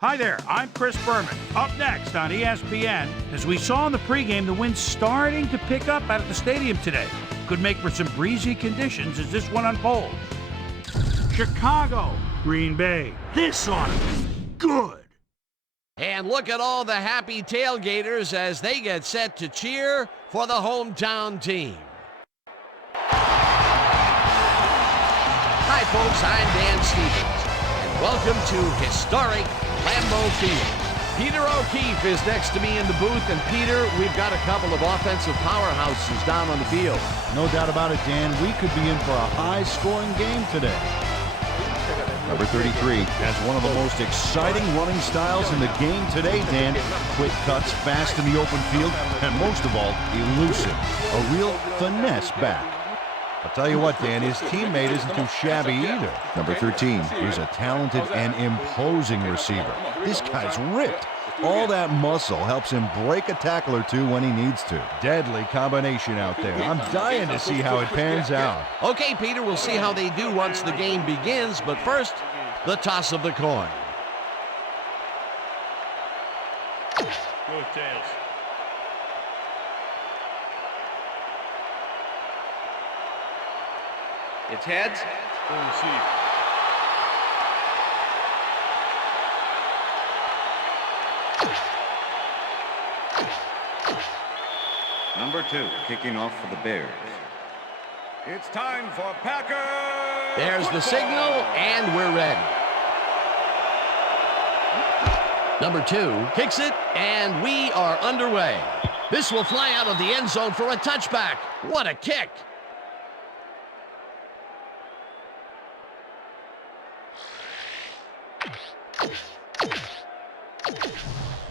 Hi there, I'm Chris Berman. Up next on ESPN, as we saw in the pregame, the wind's starting to pick up out at the stadium today. Could make for some breezy conditions as this one unfolds. Chicago, Green Bay. This ought to be good. And look at all the happy tailgaters as they get set to cheer for the hometown team. Hi, folks, I'm Dan Stevens, and welcome to historic Lambeau Field. Peter O'Keefe is next to me in the booth, and Peter, we've got a couple of offensive powerhouses down on the field. No doubt about it, Dan. We could be in for a high-scoring game today. Number 33 has one of the most exciting running styles in the game today, Dan. Quick cuts, fast in the open field, and most of all, elusive. A real finesse back. I'll tell you what, Dan, his teammate isn't too shabby either. Number 13 is a talented and imposing receiver. This guy's ripped. All that muscle helps him break a tackle or two when he needs to. Deadly combination out there. I'm dying to see how it pans out. Okay, Peter, we'll see how they do once the game begins, but first, the toss of the coin. Go tails. It's heads. Go receive. Number 2, kicking off for the Bears. It's time for Packers. There's the signal, and we're ready. Number 2 kicks it, and we are underway. This will fly out of the end zone for a touchback. What a kick.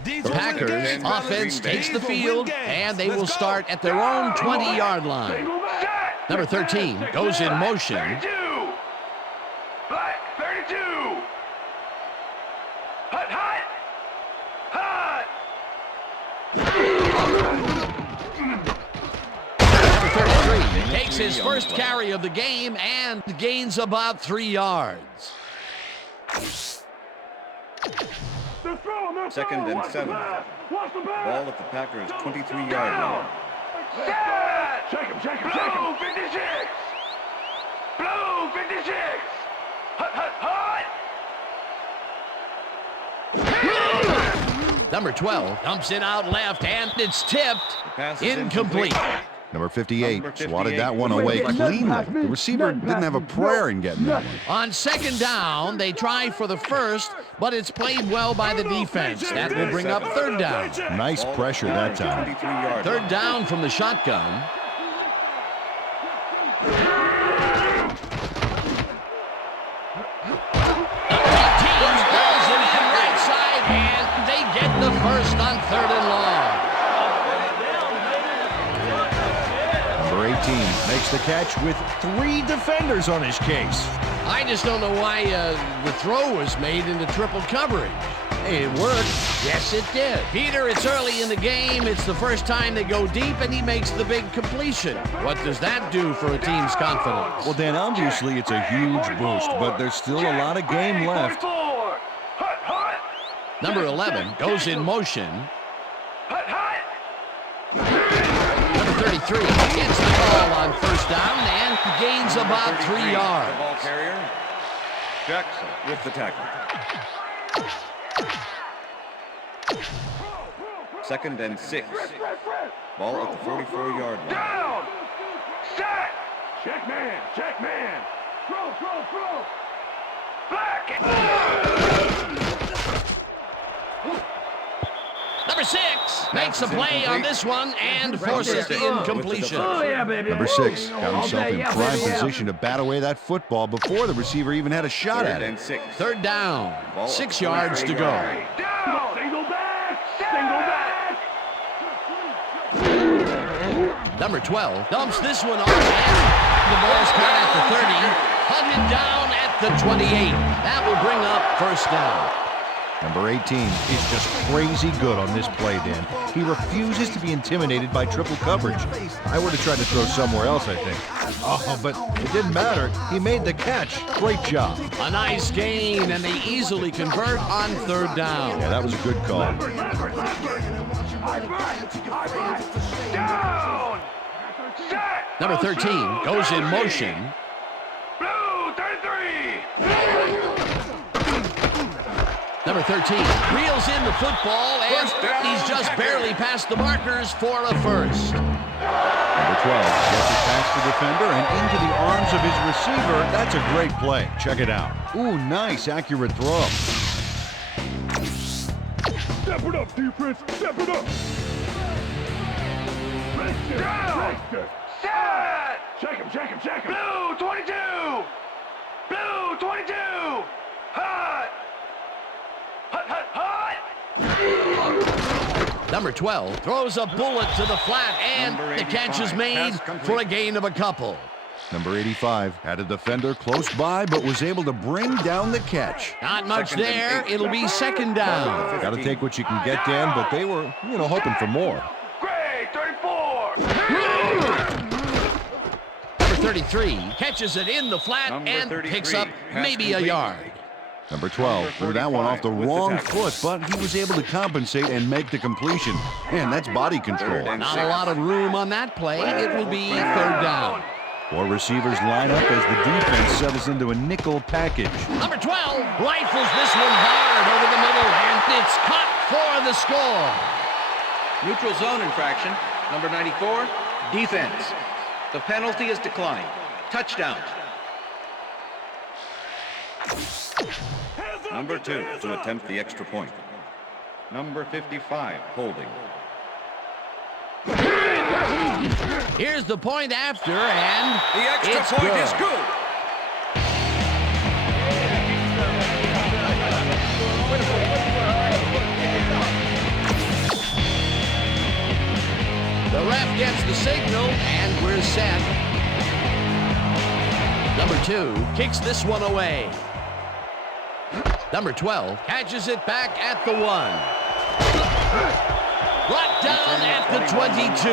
The Packers offense takes the field, and they will start at their own 20-yard line. Number 13 goes in motion. 32. Black 32. Hut, hut. Number 33 takes his first carry of the game and gains about 3 yards. Second and 7. Ball at the Packers' 23-yard line. Shake him, shake him, shake him. Blue 56. Blue 56. Hut, hut, hut. Number 12 dumps it out left, and it's tipped. Incomplete. Number 58 swatted that one away cleanly. The receiver didn't have a prayer in getting that one. On second down, they try for the first, but it's played well by the defense. That will bring up third down. Nice pressure that time. Third down from the shotgun. Teams balls it in right side, and they get the first on third and long. Number 18 makes the catch with 3 defenders on his case. I just don't know why the throw was made into triple coverage. Hey, it worked. Yes, it did. Peter, it's early in the game. It's the first time they go deep, and he makes the big completion. What does that do for a team's confidence? Well, Dan, obviously it's a huge boost, but there's still a lot of game left. Number 11 goes in motion. Hut, hut. Number 33 gets the ball on first down and gains about 3 yards. Ball carrier, Jackson with the tackle. Second and 6. Ball at the 44-yard line. Down. Set. Check man. Check man. Throw. Black. Number 6 makes a play on this one and forces the incompletion. Number 6 got himself in prime position to bat away that football before the receiver even had a shot at it. Third down, 6 yards to go. Down. Single back. Single back. Number 12 dumps this one off, and the ball's caught at the 30, hunted down at the 28. That will bring up first down. Number 18 is just crazy good on this play, Dan. He refuses to be intimidated by triple coverage. I would have tried to throw somewhere else, I think. Oh, but it didn't matter. He made the catch. Great job. A nice gain, and they easily convert on third down. Yeah, that was a good call. Down! Set! Number 13 goes in motion. Blue 33! Number 13 reels in the football, and he's just barely past the markers for a first. Number 12 gets it past the defender and into the arms of his receiver. That's a great play. Check it out. Ooh, nice, accurate throw. Step it up, defense! Step it up! Down! Set! Shake him, shake him, shake him! Blue 22! Blue 22! Hot! Hot, hot, hot! Number 12 throws a bullet to the flat, and the catch is made for a gain of a couple. Number 85 had a defender close by, but was able to bring down the catch. Not much there. It'll be second down. Got to take what you can get, Dan, but they were, hoping for more. Gray 34! Number 33 catches it in the flat and picks up maybe a yard. Number 12 threw that one off the wrong foot, but he was able to compensate and make the completion. Man, that's body control. Not a lot of room on that play. It will be third down. 4 receivers line up as the defense settles into a nickel package. Number 12 rifles this one hard over the middle, and it's caught for the score. Neutral zone infraction. Number 94, defense. The penalty is declined. Touchdown. Number 2 to attempt the extra point. Number 55 holding. Here's the point after, and The extra it's point good. is good. The ref gets the signal, and we're set. Number 2 kicks this one away. Number 12 catches it back at the 1. Brought down at the 22.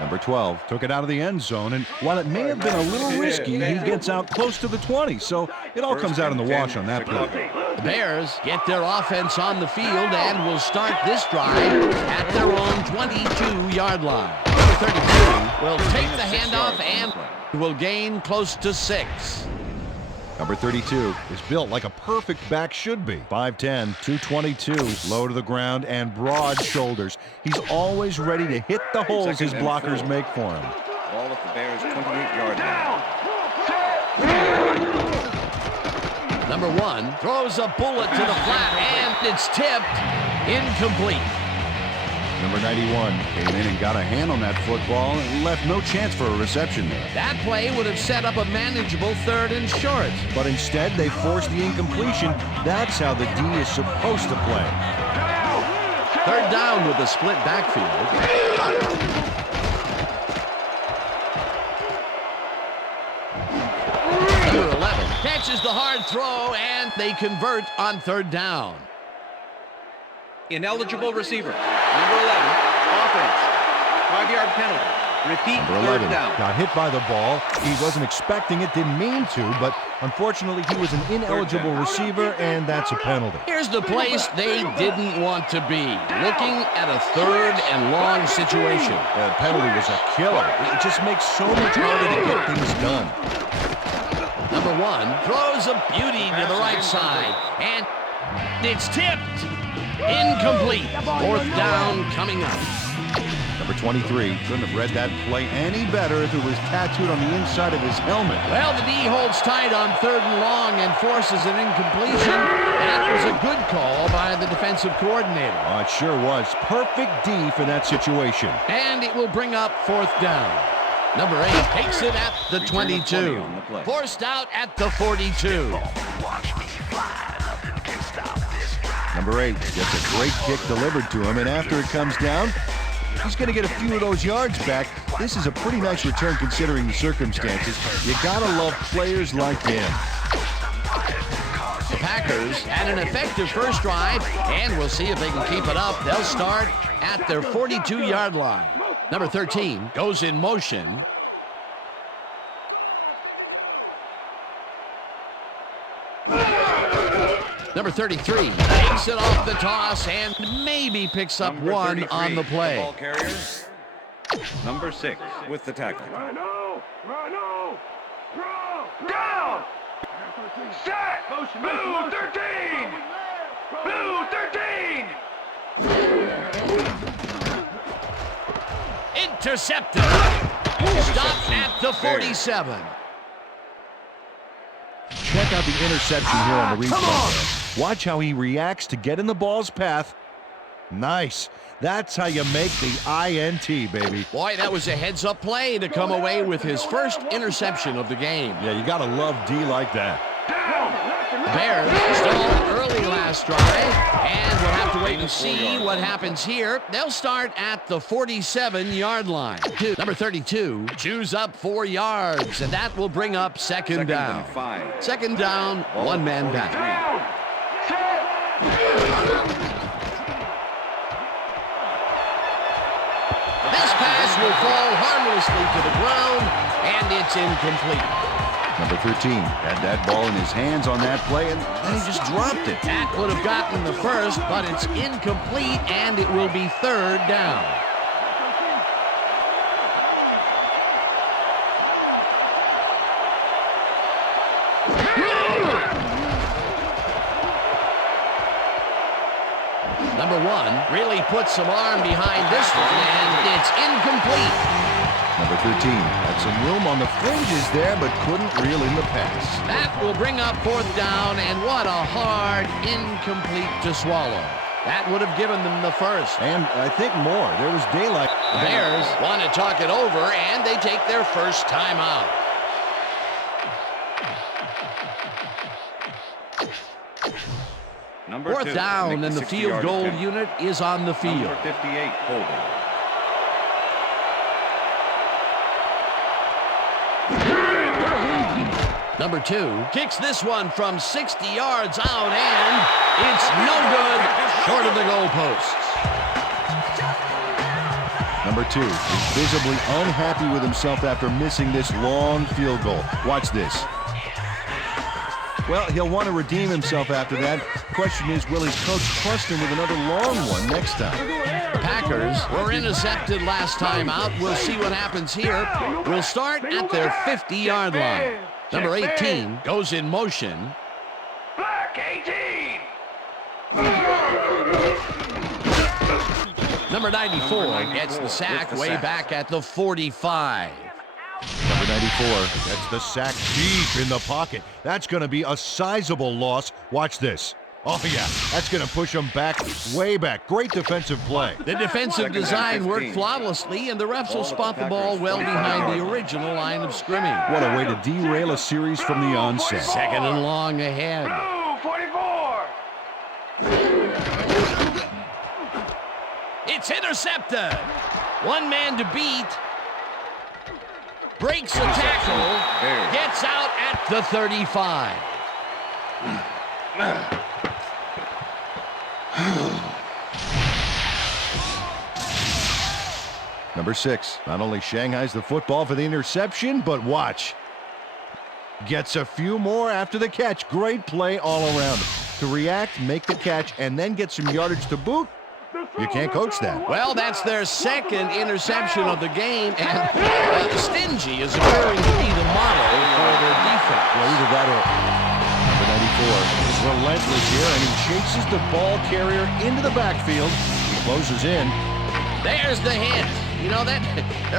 Number 12 took it out of the end zone, and while it may have been a little risky, he gets out close to the 20, so it all comes out in the wash on that play. The Bears get their offense on the field and will start this drive at their own 22-yard line. Number 32 will take the handoff and will gain close to 6. Number 32 is built like a perfect back should be. 5'10", 222, low to the ground and broad shoulders. He's always ready to hit the holes his blockers make for him. Ball at the Bears' 28-yard line. Number 1 throws a bullet to the flat, and it's tipped incomplete. Number 91 came in and got a hand on that football and left no chance for a reception there. That play would have set up a manageable 3rd and short. But instead, they forced the incompletion. That's how the D is supposed to play. 3rd down with a split backfield. Number 11 catches the hard throw, and they convert on 3rd down. Ineligible receiver. Number 11, offense. 5-yard penalty. Repeat, Number 11 third down. got hit by the ball. He wasn't expecting it, didn't mean to, but unfortunately he was an ineligible receiver, and that's a penalty. Here's the place they didn't want to be, looking at a 3rd and long situation. That penalty was a killer. It just makes so much harder to get things done. Number 1 throws a beauty to the right side, and it's tipped. Incomplete. 4th down coming up. Number 23 couldn't have read that play any better if it was tattooed on the inside of his helmet. Well, the D holds tight on 3rd and long and forces an incompletion. That was a good call by the defensive coordinator. Oh, it sure was. Perfect D for that situation. And it will bring up 4th down. Number 8 takes it at the 22. Forced out at the 42. Number 8 gets a great kick delivered to him, and after it comes down, he's going to get a few of those yards back. This is a pretty nice return considering the circumstances. You got to love players like him. The Packers had an effective first drive, and we'll see if they can keep it up. They'll start at their 42-yard line. Number 13 goes in motion. Number 33 takes it off the toss and maybe picks up one on the play. Ball carrier. Number 6 with the tackle. Rhino! Down! Set! Blue 13! Blue 13! Intercepted. Stopped at the 47. Check out the interception here on the replay. Watch how he reacts to get in the ball's path. Nice. That's how you make the INT, baby. Boy, that was a heads-up play to come away with his first interception of the game. Yeah, you got to love D like that. Bears stalled early last drive, and we'll have to wait and see what happens here. They'll start at the 47-yard line. Number 32 chews up 4 yards, and that will bring up second down. Second down, one man back. This pass will fall harmlessly to the ground, and it's incomplete. Number 13 had that ball in his hands on that play, and then he just dropped it. That would have gotten the first, but it's incomplete, and it will be third down. Number 1 really put some arm behind this one, and it's incomplete. Number 13 had some room on the fringes there, but couldn't reel in the pass. That will bring up fourth down, and what a hard incomplete to swallow. That would have given them the first. And I think more. There was daylight. The Bears want to talk it over, and they take their first timeout. Fourth down, and the field goal unit is on the field. Number 58 holding. Number 2 kicks this one from 60 yards out, and it's no good, short of the goalposts. Number 2 is visibly unhappy with himself after missing this long field goal. Watch this. Well, he'll want to redeem himself after that. Question is, will his coach trust him with another long one next time? Packers were intercepted last time out. We'll see what happens here. We'll start at their 50-yard line. Number 18 goes in motion. Black 18! Number 94 gets the sack way back at the 45. Number 94 gets the sack deep in the pocket. That's going to be a sizable loss. Watch this. Oh, yeah, that's going to push him back, way back. Great defensive play. The defensive design worked flawlessly, and the refs will spot the ball well behind the original line of scrimmage. What a way to derail a series from the onset. Second and long ahead. Blue 44! It's intercepted. One man to beat. Breaks a tackle. Gets out at the 35. Number 6 not only shanghais the football for the interception, but watch. Gets a few more after the catch. Great play all around. To react, make the catch, and then get some yardage to boot. You can't coach that. Well, that's their second interception of the game, and stingy is appearing to be the model for their defense. Well, either that or number 94 is relentless here, and he chases the ball carrier into the backfield. He closes in. There's the hit. You know, that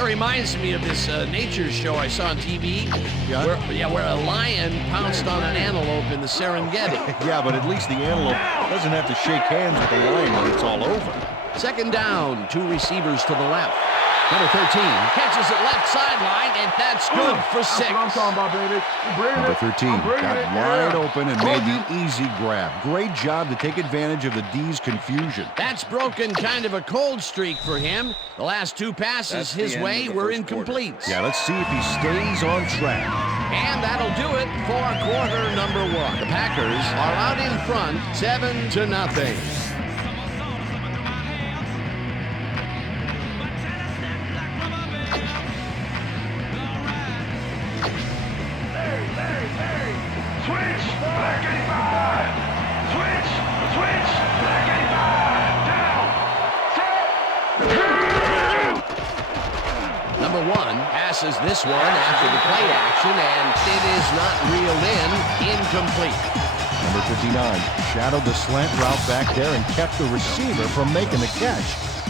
reminds me of this nature show I saw on TV where a lion pounced on an antelope in the Serengeti. Yeah, but at least the antelope doesn't have to shake hands with the lion when it's all over. Second down, 2 receivers to the left. Number 13 catches it left sideline, and that's good for 6. Number 13 got wide open and made the easy grab. Great job to take advantage of the D's confusion. That's broken kind of a cold streak for him. The last 2 passes his way were incomplete. Yeah, let's see if he stays on track. And that'll do it for quarter number 1. The Packers are out in front, 7-0. Switch, black 85. Switch, black 85. Down. Set. Number 1 passes this one after the play action, and it is not reeled in. Incomplete. Number 59 shadowed the slant route back there and kept the receiver from making the catch.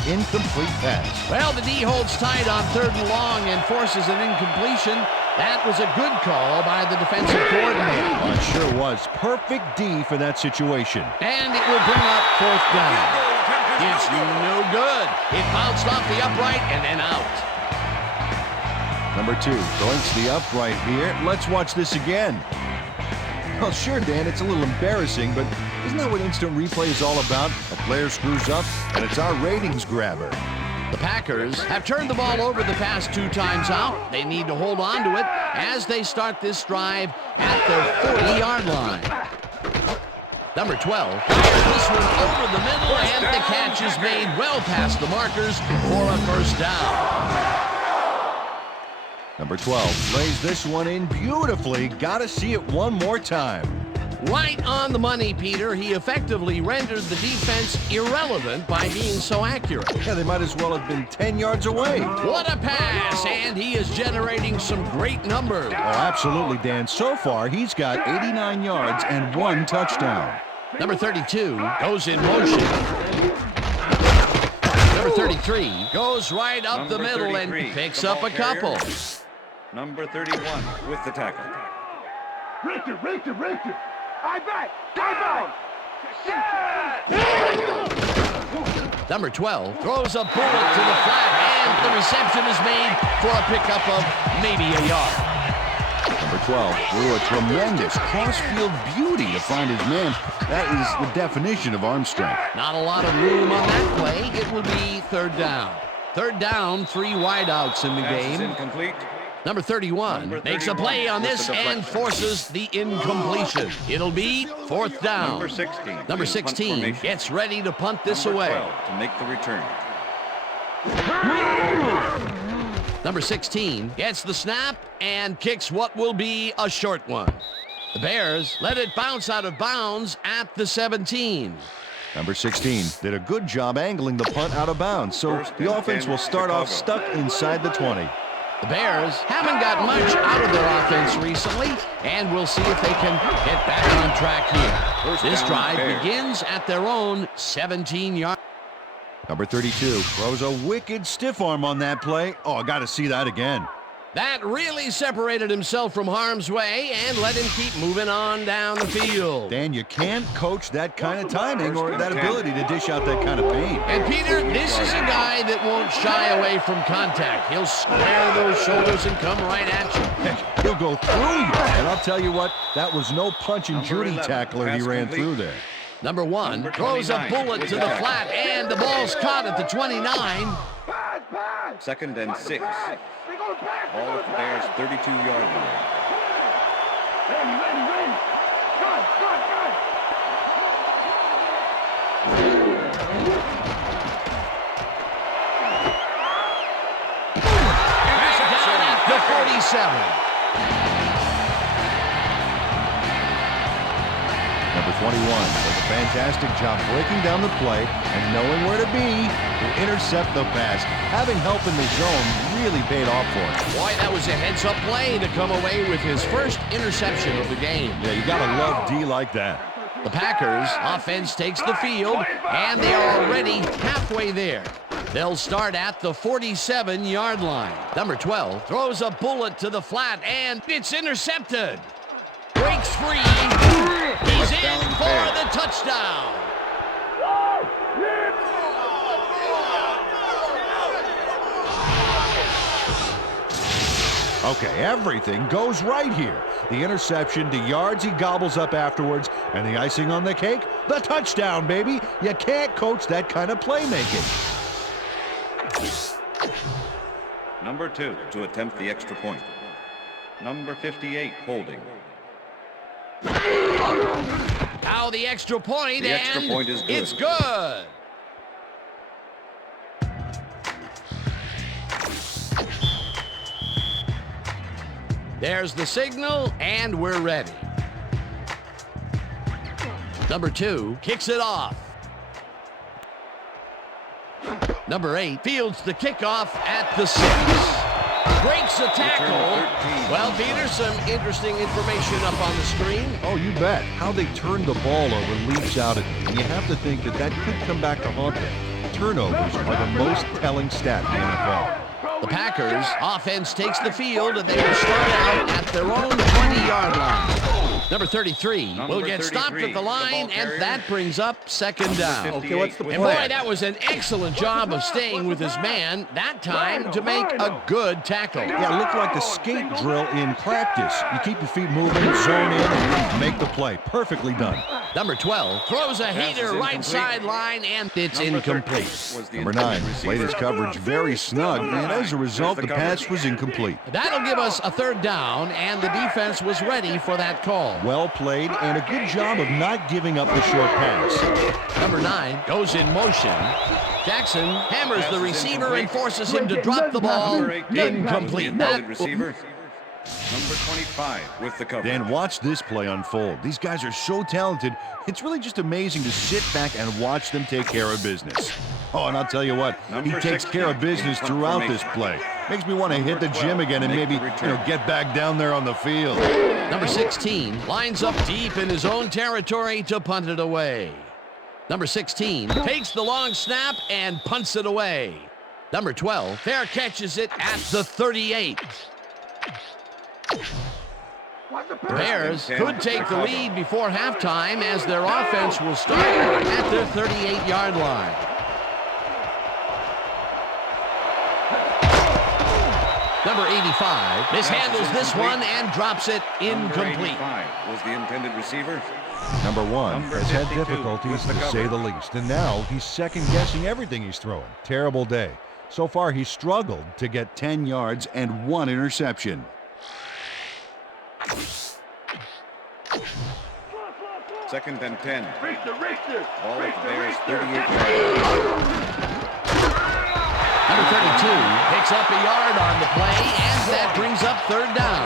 Incomplete pass. Well, the D holds tight on 3rd and long and forces an incompletion. That was a good call by the defensive coordinator. Oh, it sure was. Perfect D for that situation. And it will bring up 4th down. It's no good. It bounced off the upright and then out. Number 2 going to the upright here. Let's watch this again. Well, sure, Dan, it's a little embarrassing, but isn't that what instant replay is all about? A player screws up, and it's our ratings grabber. The Packers have turned the ball over the past 2 times out. They need to hold on to it as they start this drive at the 40-yard line. Number 12 fires this one over the middle, and the catch is made well past the markers for a 1st down. Number 12 lays this one in beautifully. Got to see it one more time. Right on the money, Peter. He effectively rendered the defense irrelevant by being so accurate. Yeah, they might as well have been 10 yards away. What a pass, and he is generating some great numbers. Oh, absolutely, Dan. So far, he's got 89 yards and 1 touchdown. Number 32 goes in motion. Number 33 goes right up the middle and picks up a couple. Number 31 with the tackle. Richter. I back. Number 12 throws a bullet to the flat, and the reception is made for a pickup of maybe a yard. Number 12 threw a tremendous cross-field beauty to find his man. That is the definition of arm strength. Not a lot of room on that play. It will be 3rd down. 3rd down, 3 wideouts in the Pass is game. incomplete. Number 31 makes a play on this and forces the incompletion. It'll be 4th down. Number 16 gets ready to punt this Number away. 12 to make the return. Number 16 gets the snap and kicks what will be a short one. The Bears let it bounce out of bounds at the 17. Number 16 did a good job angling the punt out of bounds, so the offense will start off stuck inside the 20. The Bears haven't got much out of their offense recently, and we'll see if they can get back on track here. This drive begins at their own 17-yard. Number 32 throws a wicked stiff arm on that play. Oh, I got to see that again. That really separated himself from harm's way and let him keep moving on down the field. Dan, you can't coach that kind of timing or that ability to dish out that kind of pain. And Peter, this is a guy that won't shy away from contact. He'll square those shoulders and come right at you. Heck, he'll go through you. And I'll tell you what, that was no punch and Judy tackler he ran through there. Number 1 throws a bullet to the flat, and the ball's caught at the 29. 2nd and 6. Ball at the Bears' 32-yard line. Ready. Good. Down at the 47. Number 21 does a fantastic job breaking down the play and knowing where to be to intercept the pass. Having help in the zone really paid off for him. Boy, that was a heads-up play to come away with his first interception of the game. Yeah, you got to love D like that. The Packers offense takes the field, and they are already halfway there. They'll start at the 47-yard line. Number 12 throws a bullet to the flat, and it's intercepted. Breaks free. He's in for the touchdown. Okay, everything goes right here. The interception, the yards he gobbles up afterwards, and the icing on the cake, the touchdown, baby. You can't coach that kind of playmaking. Number 2 to attempt the extra point. Number 58, holding. Now the extra point, The extra and point is good. it's good. There's the signal, and we're ready. Number 2 kicks it off. Number 8 fields the kickoff at the 6. Breaks a tackle. Well, Peter, some interesting information up on the screen. Oh, you bet. How they turned the ball over leaps out at me. And you have to think that that could come back to haunt them. Turnovers are the most telling stat in the NFL. The Packers offense takes the field, and they will start out at their own 20-yard line. Number 33 will get stopped at the line, and that brings up second down. Okay, what's the And plan? boy, that was an excellent job of staying with his man, that time to make a good tackle. Yeah, it looked like the skate drill in practice. You keep your feet moving, zone in, and make the play. Perfectly done. Number 12 throws a heater right incomplete. sideline, and it's incomplete. Was the Number intended 9 receiver. played his coverage very snug, and as a result, the pass was incomplete. That'll give us a third down, and the defense was ready for that call. Well played, and a good job of not giving up the short pass. Number 9 goes in motion. Jackson hammers the receiver and forces him to drop the ball. Number 18 was the Incomplete. intended receiver. Number 25 with the cover. Dan, watch this play unfold. These guys are so talented, it's really just amazing to sit back and watch them take care of business. Oh, and I'll tell you what, he Number takes 16 care of business in throughout front this play. Makes me want to hit the gym again and Make maybe, the return. get back down there on the field. Number 16 lines up deep in his own territory to punt it away. Number 16 takes the long snap and punts it away. Number 12 fair catches it at the 38. The Bears could take the lead before halftime as their offense will start at their 38-yard line. Number 85 mishandles this one and drops it incomplete. Number 85 was the intended receiver. Number 1 Number has had 52 difficulties, with the to say cover. the least, and now he's second-guessing everything he's throwing. Terrible day. So far, he's struggled to get 10 yards and 1 interception. Second and 10. Richter. Ball at the Bears' 38-yard Number 32 picks up a yard on the play, and that brings up third down.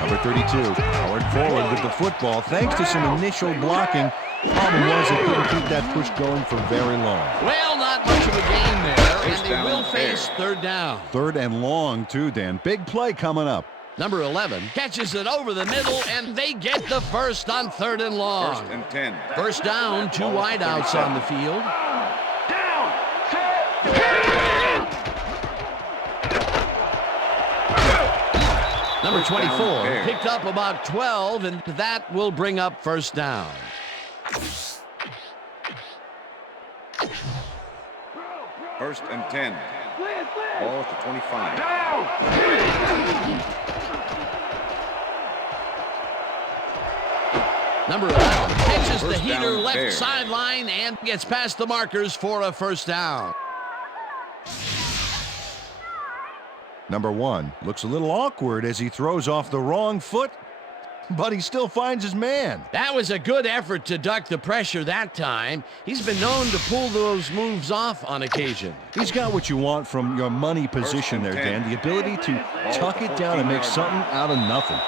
Number 32 powered forward with the football thanks to some initial blocking. Problem was he couldn't keep that push going for very long. Well, not much of a gain there, and First they down, will face Bears. third down. Third and long, too, Dan. Big play coming up. Number 11 catches it over the middle, and they get the first on third and long. First and 10. First down, 2 Ball at wideouts 37. on the field. Down. Set. Number First down, 24 Bears. picked up about 12, and that will bring up first down. First and 10. Ball at the 25. Number 11 catches the First heater down, left Bears. sideline and gets past the markers for a first down. Number 1 looks a little awkward as he throws off the wrong foot, but he still finds his man. That was a good effort to duck the pressure that time. He's been known to pull those moves off on occasion. He's got what you want from your money position there, and 10. Dan. The ability to tuck it down and make something out of nothing.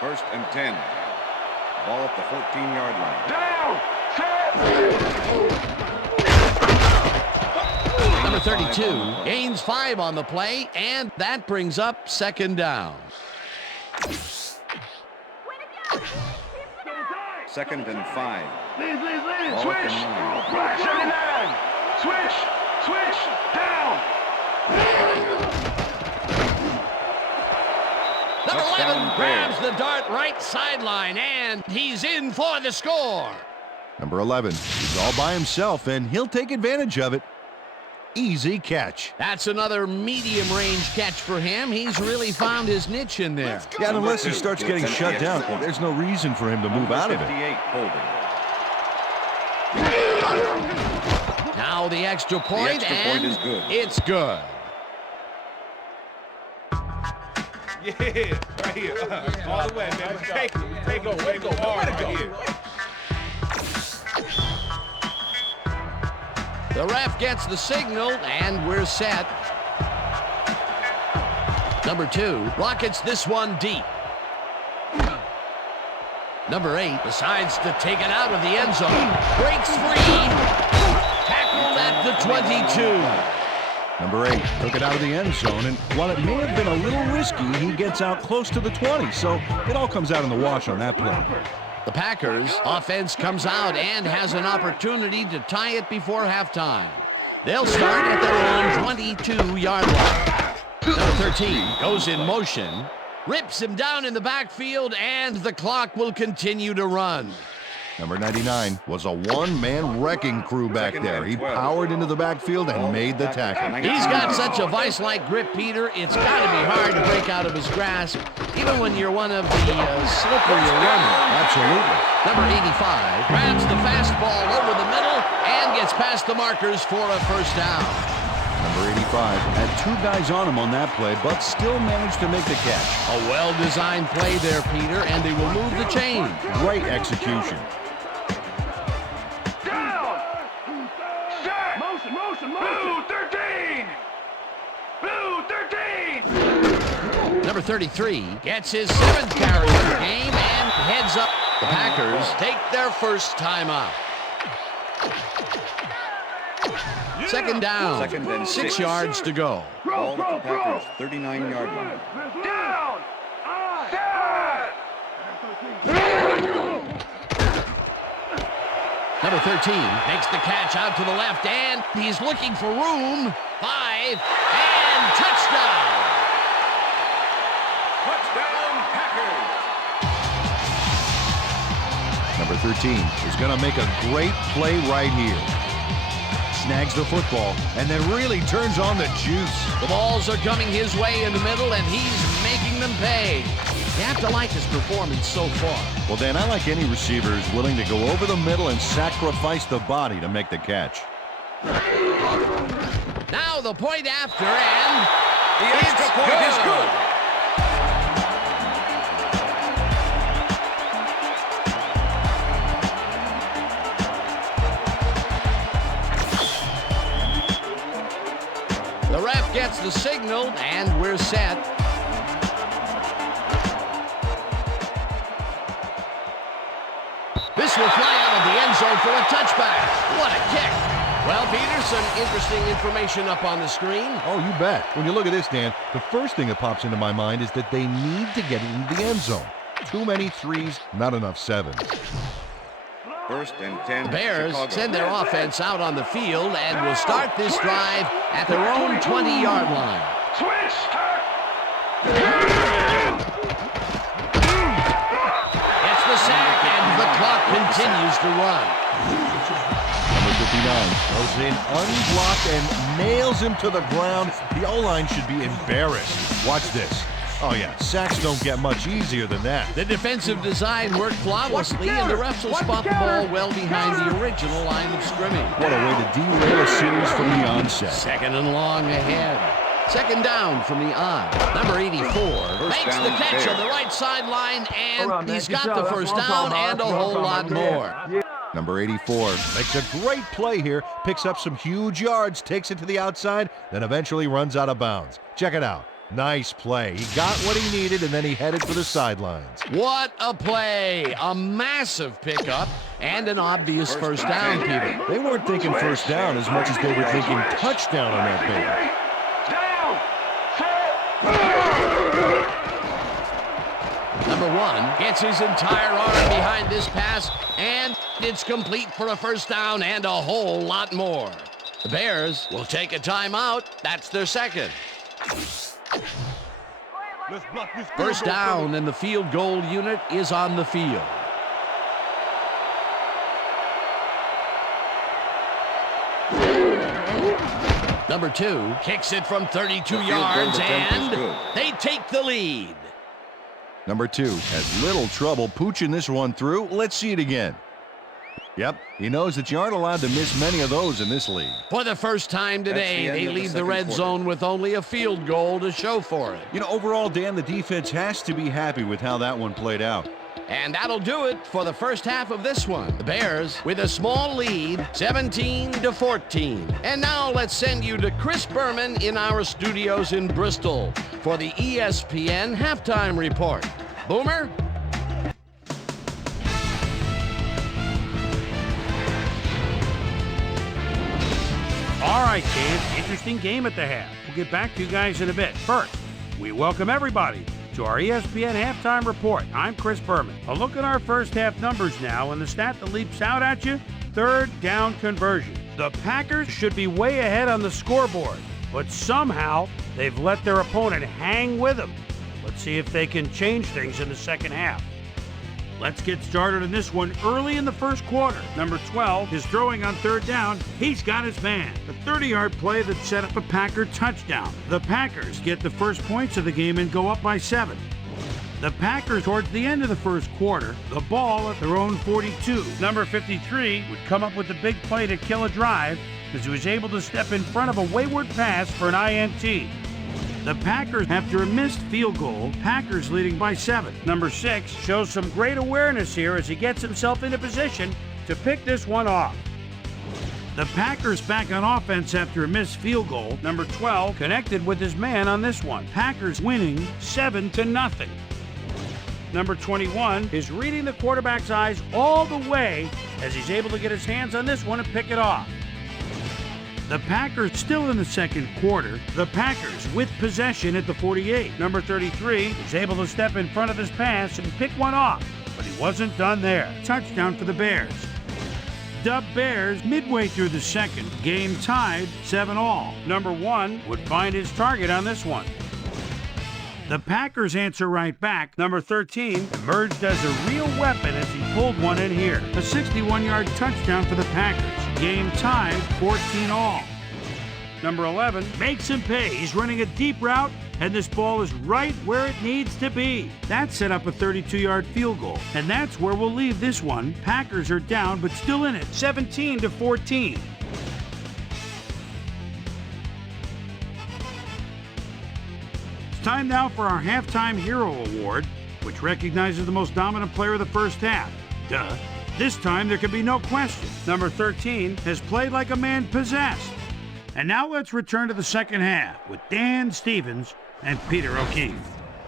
First and 10. Ball at the 14-yard line. Number 32 gains 5 on the play, and that brings up second down. Second and 5. Lead. Ball Switch. at the 9. Right, 79. Switch. Down. Number 11 Touchdown, grabs Bears. the dart right sideline, and he's in for the score. Number 11, he's all by himself, and he'll take advantage of it. Easy catch. That's another medium-range catch for him. He's really found his niche in there. Yeah, and unless he Number 2 starts gets getting an shut extra down, point. there's no reason for him to move Number out of it. 58 holding. Now the extra point, The extra point is good. It's good. Yeah, right here. All the way, man. Take it hard right here. The ref gets the signal, and we're set. Number 2 rockets this one deep. Number 8 decides to take it out of the end zone. Breaks free. Tackled at the 22. Number 8 took it out of the end zone, and while it may have been a little risky, he gets out close to the 20, so it all comes out in the wash on that play. The Packers offense comes out and has an opportunity to tie it before halftime. They'll start at their own 22-yard line. Number 13 goes in motion, rips him down in the backfield, and the clock will continue to run. Number 99 was a one-man wrecking crew back there. He powered into the backfield and made the tackle. He's got such a vice-like grip, Peter. It's got to be hard to break out of his grasp, even when you're one of the slipperier runners. Absolutely. Number 85 grabs the fastball over the middle and gets past the markers for a first down. Number 85 had 2 guys on him on that play, but still managed to make the catch. A well-designed play there, Peter, and they will move the chain. Great execution. Blue 13! Blue 13! Number 33 gets his 7th carry of the game and heads up. The Packers take their first timeout. Second down. Second and 6 yards to go. Ball at the Packers' 39-yard line. Down! Number 13 makes the catch out to the left, and he's looking for room. 5, and touchdown! Touchdown, Packers! Number 13 is going to make a great play right here. Snags the football and then really turns on the juice. The balls are coming his way in the middle, and he's making them pay. You have to like his performance so far. Well, Dan, I like any receiver who's willing to go over the middle and sacrifice the body to make the catch. Now the point after, and The extra point is good! The ref gets the signal, and we're set. This will fly out of the end zone for a touchback. What a kick. Well, Peter, some interesting information up on the screen. Oh, you bet. When you look at this, Dan, the first thing that pops into my mind is that they need to get it into the end zone. Too many 3s, not enough 7s. First and 10. The Bears Chicago. send their offense out on the field and will start this drive at their own 20-yard line. Switch! It's the sack, and the clock continues to run. Number 59 goes in unblocked and nails him to the ground. The O-line should be embarrassed. Watch this. Oh, yeah, sacks don't get much easier than that. The defensive design worked flawlessly, and the refs will spot the ball well behind the original line of scrimmage. What a way to derail a series from the onset. Second and long ahead. Second down from the odd. Number 84 makes the catch on the right sideline, and he's got the first down and a whole lot more. Number 84 makes a great play here, picks up some huge yards, takes it to the outside, then eventually runs out of bounds. Check it out. Nice play. He got what he needed, and then he headed for the sidelines. What a play. A massive pickup and an obvious first down, Peter. They weren't thinking first down as much as they were thinking touchdown on that play. Number 1 gets his entire arm behind this pass, and it's complete for a first down and a whole lot more. The Bears will take a timeout. That's their second. First down, and the field goal unit is on the field. Number 2 kicks it from 32 yards, and they take the lead. Number 2 has little trouble pooching this one through. Let's see it again. Yep, he knows that you aren't allowed to miss many of those in this league. For the first time today, That's the end they of the leave the second red quarter. zone with only a field goal to show for it. You know, overall, Dan, the defense has to be happy with how that one played out. And that'll do it for the first half of this one. The Bears with a small lead, 17-14. And now let's send you to Chris Berman in our studios in Bristol for the ESPN Halftime Report. Boomer? All right, Dan, interesting game at the half. We'll get back to you guys in a bit. First, we welcome everybody to our ESPN Halftime Report. I'm Chris Berman. A look at our first half numbers now, and the stat that leaps out at you, third down conversion. The Packers should be way ahead on the scoreboard, but somehow they've let their opponent hang with them. Let's see if they can change things in the second half. Let's get started on this one early in the first quarter. Number 12 is throwing on third down. He's got his man. A 30-yard play that set up a Packer touchdown. The Packers get the first points of the game and go up by 7. The Packers, towards the end of the first quarter, the ball at their own 42. Number 53 would come up with a big play to kill a drive as he was able to step in front of a wayward pass for an INT. The Packers, after a missed field goal, Packers leading by 7. Number 6 shows some great awareness here as he gets himself into position to pick this one off. The Packers back on offense after a missed field goal. Number 12 connected with his man on this one. Packers winning 7-0. Number 21 is reading the quarterback's eyes all the way as he's able to get his hands on this one and pick it off. The Packers still in the second quarter. The Packers with possession at the 48. Number 33 is able to step in front of his pass and pick one off, but he wasn't done there. Touchdown for the Bears. The Bears midway through the second. Game tied 7-all. Number 1 would find his target on this one. The Packers answer right back. Number 13 emerged as a real weapon as he pulled one in here. A 61-yard touchdown for the Packers. Game tied 14-all. Number 11 makes him pay. He's running a deep route, and this ball is right where it needs to be. That set up a 32-yard field goal, and that's where we'll leave this one. Packers are down, but still in it, 17-14. It's time now for our Halftime Hero Award, which recognizes the most dominant player of the first half. Duh. This time there can be no question. Number 13 has played like a man possessed. And now let's return to the second half with Dan Stevens and Peter O'Keefe.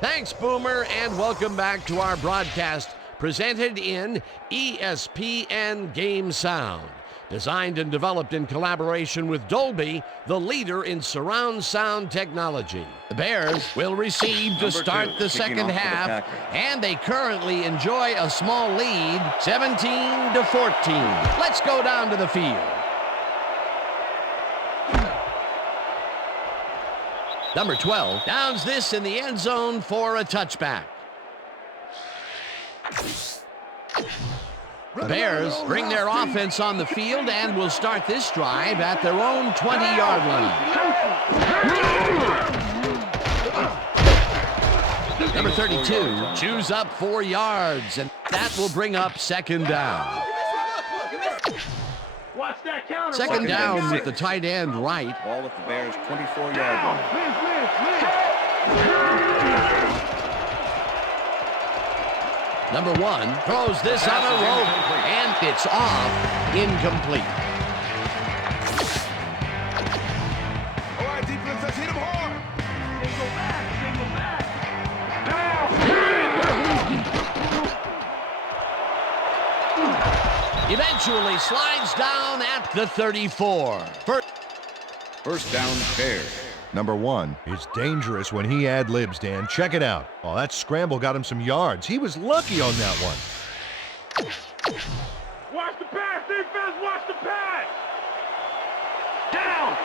Thanks, Boomer, and welcome back to our broadcast presented in ESPN Game Sound. Designed and developed in collaboration with Dolby, the leader in surround sound technology. The Bears will receive to start the second half, and they currently enjoy a small lead, 17-14. Let's go down to the field. Number 12 downs this in the end zone for a touchback. The Bears bring their offense on the field and will start this drive at their own 20-yard line. Number 32 chews up 4 yards, and that will bring up second down. Watch that counter. Second down with the tight end right. Ball at the Bears' 24-yard line. Number 1 throws this on a rope, and it's off, incomplete. All right, defense, let's hit him hard. Eventually slides down at the 34. First down, Bears. Number 1 is dangerous when he ad-libs, Dan. Check it out. Oh, that scramble got him some yards. He was lucky on that one. Watch the pass, defense, watch the pass. Down.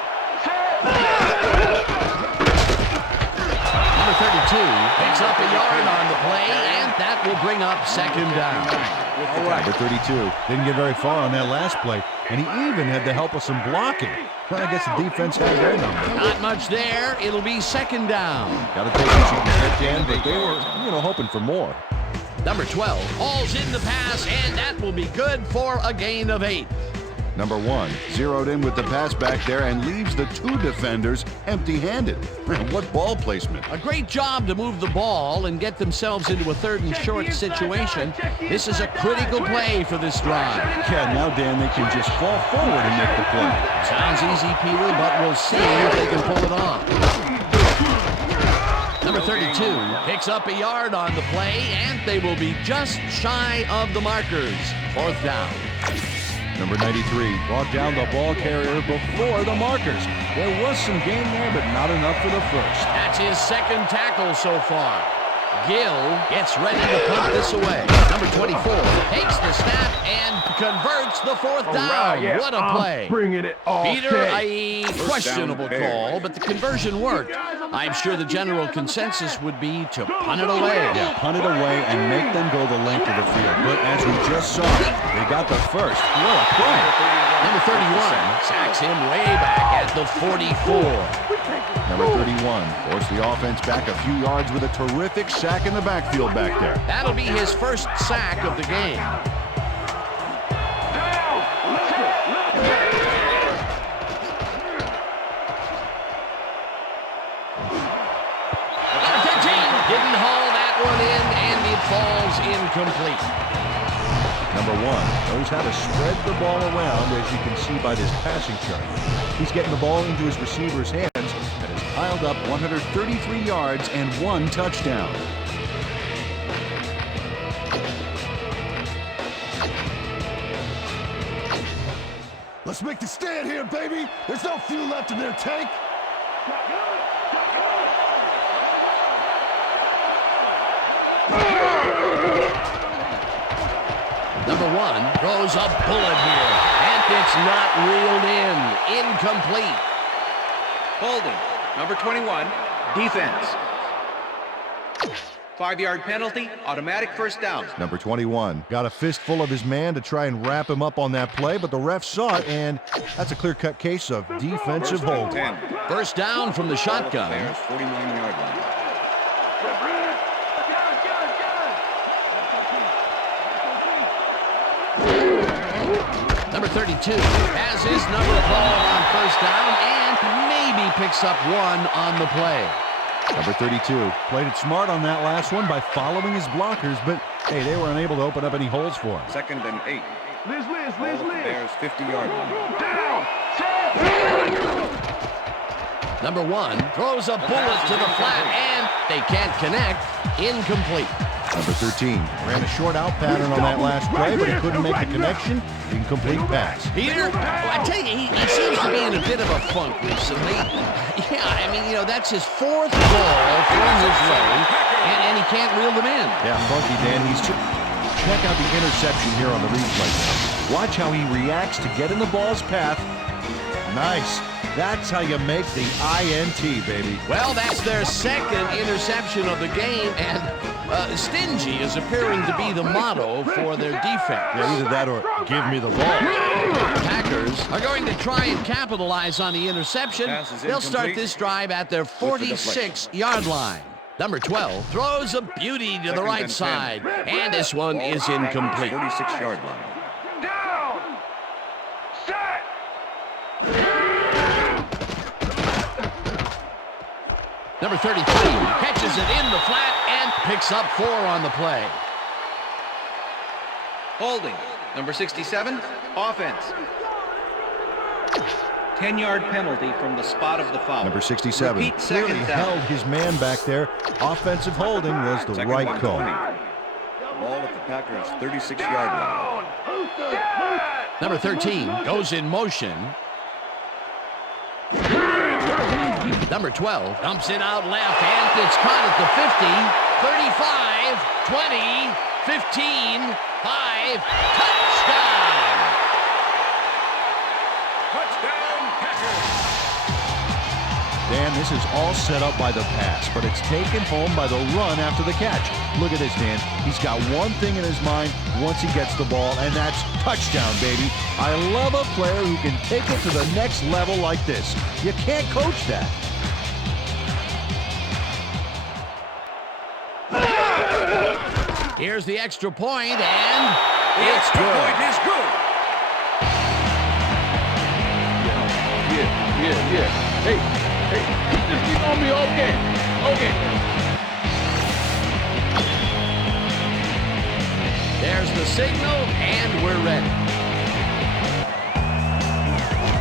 Number 32 picks up a yard on the play, and that will bring up second down. All right. Number 32 didn't get very far on that last play, and he even had the help of some blocking. Well, I guess the defense had their number. Not much there. It'll be second down. Got to take what you can get, Dan, but they were, hoping for more. Number 12 hauls in the pass, and that will be good for a gain of 8. Number 1 zeroed in with the pass back there and leaves the 2 defenders empty-handed. What ball placement. A great job to move the ball and get themselves into a 3rd and short situation. This is a critical play for this drive. Yeah, now, Dan, they can just fall forward and make the play. Sounds easy, Peter, but we'll see if they can pull it off. Number 32 picks up a yard on the play, and they will be just shy of the markers. 4th down. Number 93 brought down the ball carrier before the markers. There was some gain there, but not enough for the first. That's his 2nd tackle so far. Gill gets ready to punt this away. Number 24 takes the snap and converts the 4th down. What a play. Bringing it all. Peter, a questionable call, but the conversion worked. I'm sure the general consensus would be to punt it away. Yeah, punt it away and make them go the length of the field. But as we just saw, they got the first. What a play. Number 31 sacks him way back at the 44. Number 31 forced the offense back a few yards with a terrific sack in the backfield back there. That'll be his first sack of the game. Number 15 didn't haul that one in, and it falls incomplete. Number 1 knows how to spread the ball around, as you can see by this passing chart. He's getting the ball into his receiver's hands and has piled up 133 yards and 1 touchdown. Let's make the stand here, baby. There's no fuel left in their tank. Number 1 throws a bullet here, and it's not reeled in. Incomplete. Holding. Number 21, defense. 5-yard penalty, automatic 1st down. Number 21 got a fistful of his man to try and wrap him up on that play, but the ref saw it, and that's a clear-cut case of defensive hold. 10. 1st down from the shotgun. Bears 49-yard line. Number 32 has his number called on 1st down and maybe picks up 1 on the play. Number 32 played it smart on that last one by following his blockers, but hey, they were unable to open up any holes for him. 2nd and 8. Liz. Ball at the Bears 50-yard line. Number 1 throws a bullet to the flat, and they can't connect. Incomplete. Number 13 ran a short out pattern on that last play, but he couldn't make the connection. Incomplete pass. Peter, I tell you, he seems to be in a bit of a funk recently. Yeah, I mean, that's his 4th ball thrown his way, and he can't reel them in. Yeah, funky, Dan. Check out the interception here on the replay. Watch how he reacts to get in the ball's path. Nice. That's how you make the INT, baby. Well, that's their 2nd interception of the game, and stingy is appearing to be the motto for their defense. Yeah, either that or give me the ball. Packers are going to try and capitalize on the interception. They'll start this drive at their 46-yard line. Number 12 throws a beauty to the right side, and this one is incomplete. 46-yard line. Down. Set. Number 33 catches it in the flat and picks up 4 on the play. Holding. Number 67, offense. 10-yard penalty from the spot of the foul. Number 67 Repeat, clearly 2nd down. held his man back there. Offensive holding was the 2nd right and call. 20. Ball at the Packers 36-yard line. Number 13 goes in motion. Number 12 dumps it out left, and it's caught at the 50, 35, 20, 15, 5, touchdown! Touchdown, Packers. Dan, this is all set up by the pass, but it's taken home by the run after the catch. Look at this, Dan. He's got one thing in his mind once he gets the ball, and that's touchdown, baby. I love a player who can take it to the next level like this. You can't coach that. Here's the extra point, and it's good. Point is good. Yeah. Hey, just keep on me, okay. There's the signal, and we're ready.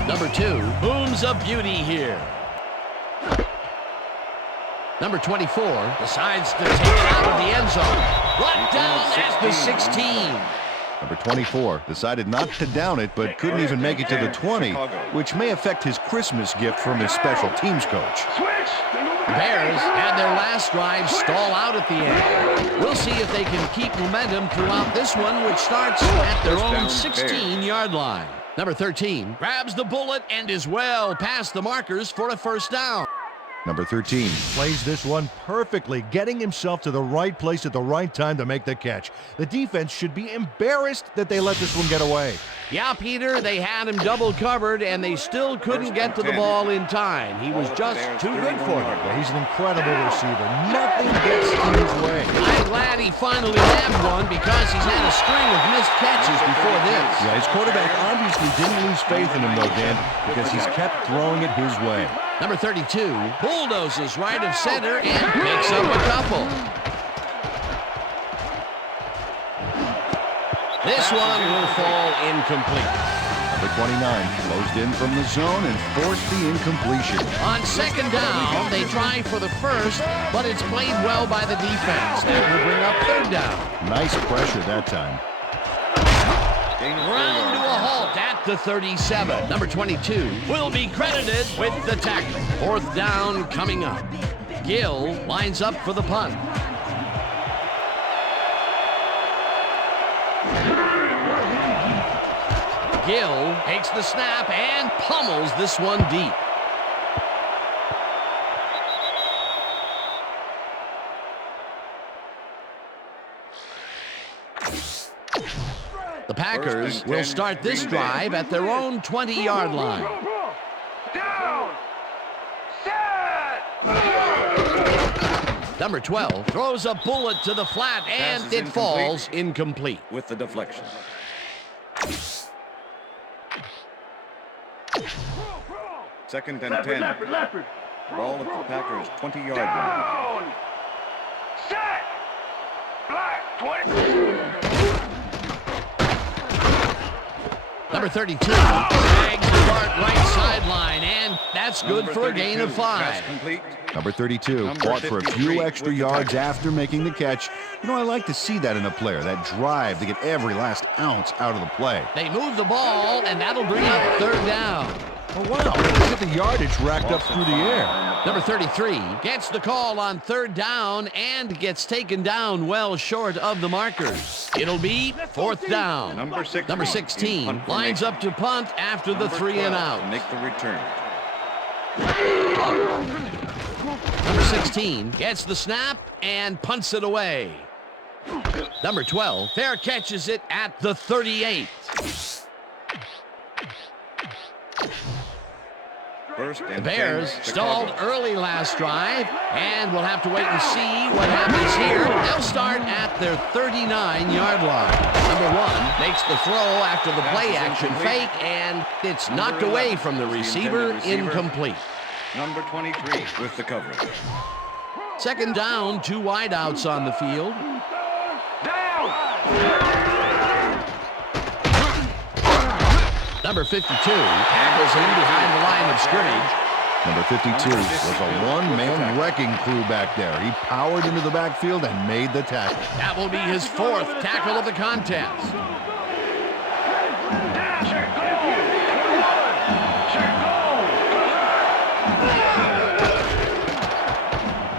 Number 2, booms a beauty here. Number 24 decides to take it out of the end zone. Brought down at the 16. Number 24 decided not to down it, but couldn't even make it to the 20, which may affect his Christmas gift from his special teams coach. The Bears had their last drive stall out at the end. We'll see if they can keep momentum throughout this one, which starts at their own 16-yard line. Number 13 grabs the bullet and is well past the markers for a first down. Number 13 plays this one perfectly, getting himself to the right place at the right time to make the catch. The defense should be embarrassed that they let this one get away. Yeah, Peter, they had him double covered, and they still couldn't get to the ball in time. He was just too good for them. Well, he's an incredible receiver. Nothing gets in his way. I'm glad he finally nabbed one because he's had a string of missed catches before this. Yeah, his quarterback obviously didn't lose faith in him, though, Dan, because he's kept throwing it his way. Number 32 bulldozes right of center and picks up a couple. This one will fall incomplete. Number 29 closed in from the zone and forced the incompletion. On second down, they try for the first, but it's played well by the defense. That will bring up third down. Nice pressure that time. Ground to a halt at the 37. Number 22 will be credited with the tackle. Fourth down coming up. Gill lines up for the punt. Gill takes the snap and pummels this one deep. The Packers will start this drive at their own 20-yard line. Down! Set! Number 12 throws a bullet to the flat, and it falls incomplete. With the deflection. Second and 10. Ball at the Packers' 20-yard line. Down! Set! Black 20. Number 32 drags the dart right sideline, and that's good for a gain of 5. Number 32 fought for a few extra yards after making the catch. You know, I like to see that in a player, that drive to get every last ounce out of the play. They move the ball, and that'll bring up third down. Oh, wow. Look at the yardage racked up through the air. Number 33 gets the call on third down and gets taken down well short of the markers. It'll be fourth down. Number 16 lines up to punt after the 3 and out. Make the return. Number 16 gets the snap and punts it away. Number 12 fair catches it at the 38. The Bears stalled early last drive, and we'll have to wait and see what happens here. They'll start at their 39-yard line. Number 1 makes the throw after the play-action fake, and it's knocked away from the receiver, incomplete. Number 23 with the coverage. Second down, 2 wideouts on the field. Number 52 tackles him behind the line of scrimmage. Number 52 was a one-man wrecking crew back there. He powered into the backfield and made the tackle. That will be his 4th tackle of the contest.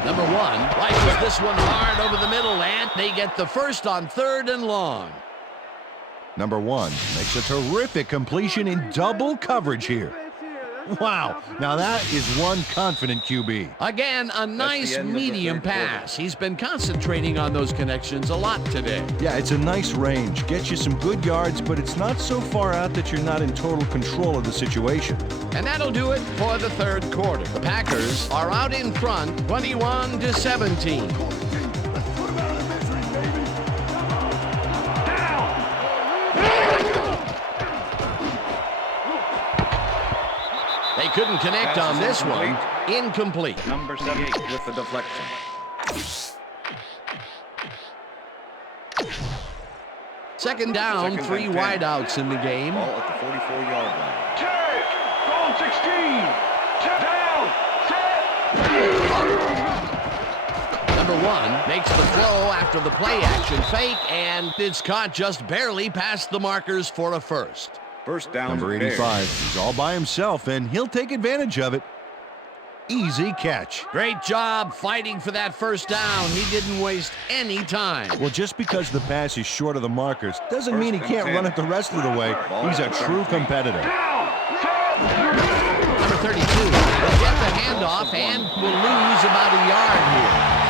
Number 1 rifles this one hard over the middle, and they get the first on 3rd and long. Number 1 makes a terrific completion in double coverage here. Wow, now that is one confident QB. Again, a nice medium pass. He's been concentrating on those connections a lot today. Yeah, it's a nice range. Gets you some good yards, but it's not so far out that you're not in total control of the situation. And that'll do it for the 3rd quarter. The Packers are out in front, 21-17. They couldn't connect on this one. Incomplete. Number 78 with the deflection. Second down, 3 wideouts in the game. Ball at the 44-yard line. Check! Goal 16! Down! Set! Number 1 makes the throw after the play action fake, and it's caught just barely past the markers for a first. First down. Number Bears. 85. He's all by himself, and he'll take advantage of it. Easy catch. Great job fighting for that first down. He didn't waste any time. Well, just because the pass is short of the markers doesn't mean he can't run it the rest of the way. He's a true competitor. Number 32 will get the handoff and will lose about a yard here.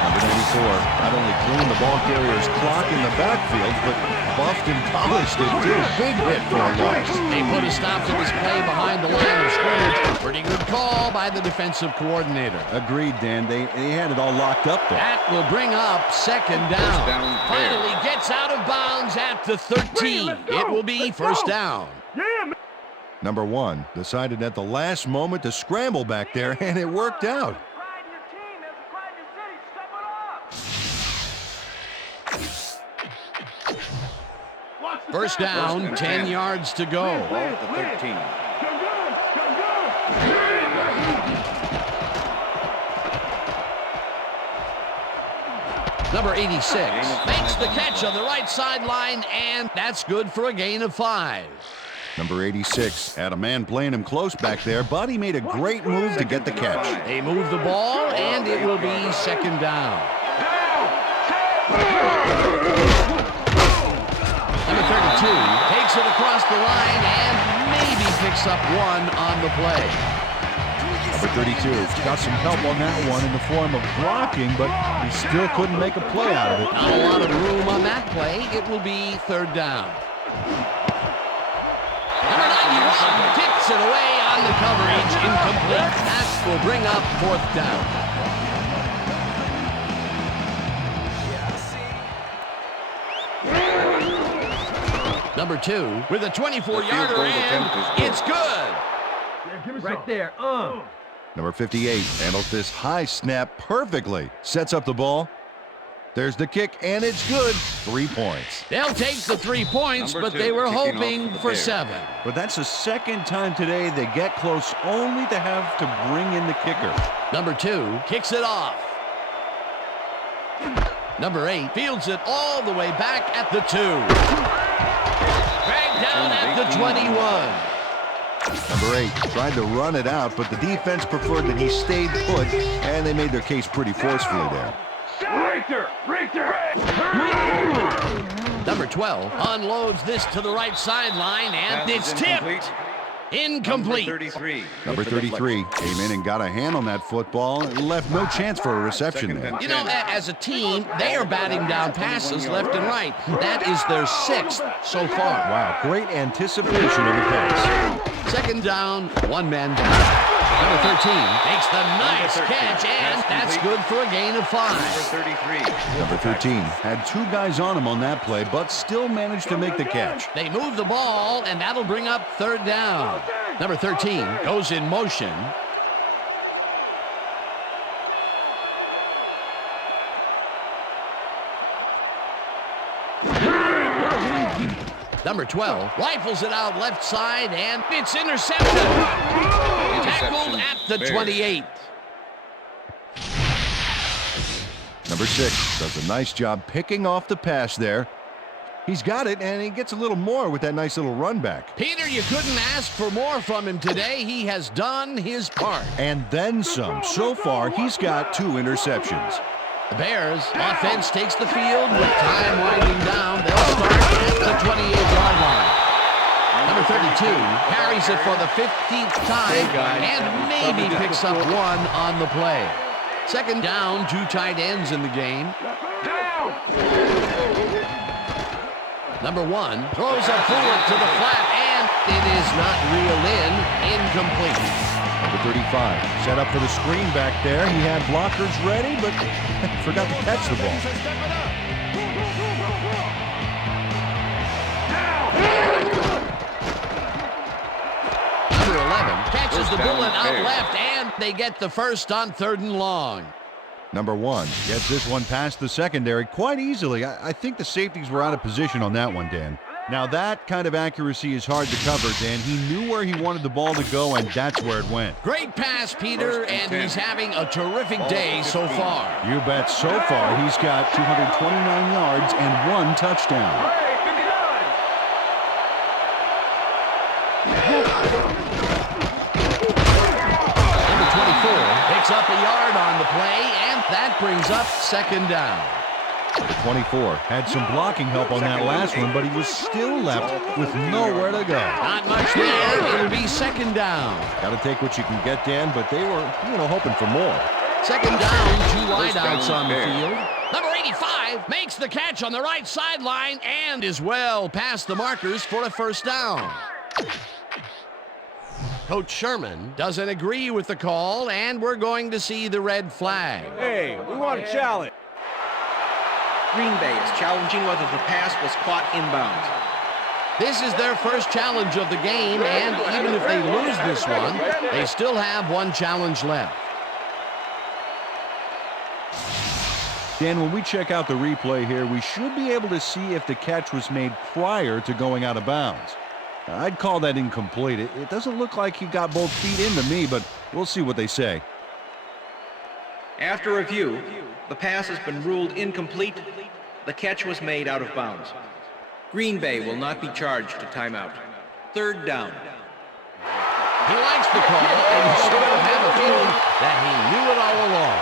Number 94 not only cleaned the ball carrier's clock in the backfield, but buffed and polished it too. Big hit for a loss. They put a stop to this play behind the line of scrimmage. Pretty good call by the defensive coordinator. Agreed, Dan. They had it all locked up there. That will bring up second down. Finally gets out of bounds at the 13. It will be first down. Number 1 decided at the last moment to scramble back there, and it worked out. First down, 10 yards to go. Ball at the 13. Number 86 makes the catch on the right sideline, and that's good for a gain of 5. Number 86 had a man playing him close back there, but he made a great move to get the catch. They move the ball, and it will be second down. Number 32 takes it across the line and maybe picks up 1 on the play. Number 32 got some help on that one in the form of blocking, but he still couldn't make a play out of it. Not a lot of room on that play. It will be third down. Number 91 kicks it away on the coverage. Incomplete. That will bring up fourth down. Number 2 with a 24-yarder, and it's good. Right there. Number 58 handles this high snap perfectly. Sets up the ball. There's the kick, and it's good. 3 points. They'll take the 3 points, but they were hoping for 7. But that's the second time today they get close only to have to bring in the kicker. Number 2 kicks it off. Number 8 fields it all the way back at the 2. Dragged down at the 21. Number 8 tried to run it out, but the defense preferred that he stayed put, and they made their case pretty forcefully there. Number 12 unloads this to the right sideline, and it's tipped. Incomplete. Number 33 came in and got a hand on that football and left no chance for a reception there. You know, as a team, they are batting down passes left and right. That is their 6th so far. Wow, great anticipation of the pass. Second down, 1 man down. Number 13 makes the nice catch, and that's good for a gain of 5. Number 13 had 2 guys on him on that play, but still managed to make the catch. They move the ball, and that'll bring up third down. Number 13 goes in motion. Number 12 rifles it out left side, and it's intercepted. Tackled at the 28. Number 6 does a nice job picking off the pass there. He's got it, and he gets a little more with that nice little run back. Peter, you couldn't ask for more from him today. He has done his part. And then some. So far, he's got 2 interceptions. The Bears offense takes the field with time winding down. They'll start at the 28-yard line. Number 32 carries it for the 15th time and maybe picks up 1 on the play. Second down, 2 tight ends in the game. Number 1 throws a forward to the flat, and it is not reeled in. Incomplete. Number 35 set up for the screen back there. He had blockers ready, but forgot to catch the ball. Number 11 catches the bullet out Bears. left, and they get the first on 3rd and long. Number 1 gets this one past the secondary quite easily. I think the safeties were out of position on that one, Dan. Now that kind of accuracy is hard to cover, Dan. He knew where he wanted the ball to go, and that's where it went. Great pass, Peter, and he's having a terrific day so far. You bet. So far, he's got 229 yards and 1 touchdown. Number 24 picks up a yard on the play, and that brings up 2nd down. The 24 had some blocking help on that last one, but he was still left with nowhere to go. Not much there. It'll be 2nd down. Got to take what you can get, Dan, but they were, hoping for more. 2nd down, 2 wideouts on the field. Number 85 makes the catch on the right sideline and is well past the markers for a 1st down. Coach Sherman doesn't agree with the call, and we're going to see the red flag. Hey, we want a challenge. Green Bay is challenging whether the pass was caught inbounds. This is their first challenge of the game, and even if they lose this one, they still have 1 challenge left. Dan, when we check out the replay here, we should be able to see if the catch was made prior to going out of bounds. I'd call that incomplete. It doesn't look like he got both feet into me, but we'll see what they say. After review, the pass has been ruled incomplete. The catch was made out of bounds. Green Bay will not be charged to timeout. 3rd down. He likes the call, and you sort of have a feeling that he knew it all along.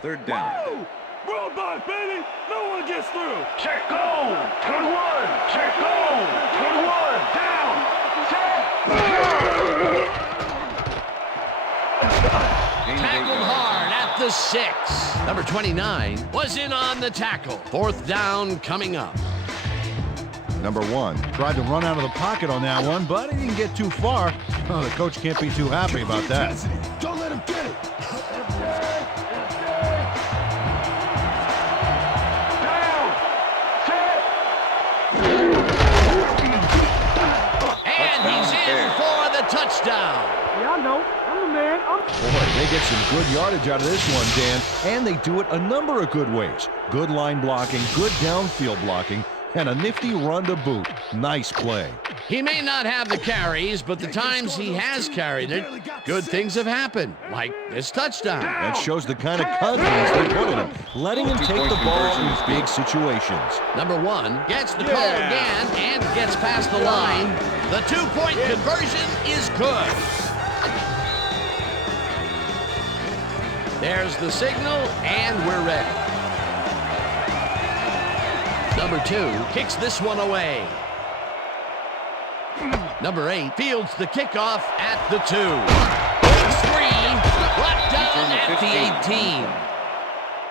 Third down. Roll by, baby. No one gets through. Check go. 21. Check go. 21. Down. Tackled hard at the 6. Number 29 was in on the tackle. 4th down coming up. Number 1 tried to run out of the pocket on that one, but he didn't get too far. Oh, the coach can't be too happy about that. Don't let him get it. And he's in for the touchdown. Yeah, I know. I'm the man. Boy, they get some good yardage out of this one, Dan, and they do it a number of good ways. Good line blocking, good downfield blocking, and a nifty run to boot. Nice play. He may not have the carries, but the times he has carried it, good things have happened, like this touchdown. That shows the kind of confidence they put in him, letting him take the ball in big situations. Number 1 gets the call again and gets past the line. The 2-point conversion is good. There's the signal, and we're ready. Number 2 kicks this one away. Number 8 fields the kickoff at the 2. Big 3, brought down at the 18.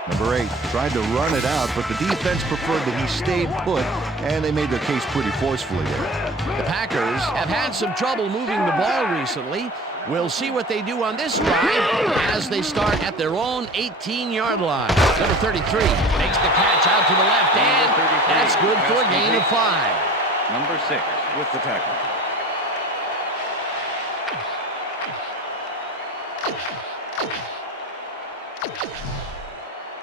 Number 8 tried to run it out, but the defense preferred that he stayed put, and they made their case pretty forcefully there. The Packers have had some trouble moving the ball recently. We'll see what they do on this drive as they start at their own 18-yard line. Number 33 makes the catch out to the left, and that's good for a gain of 5. Number 6 with the tackle.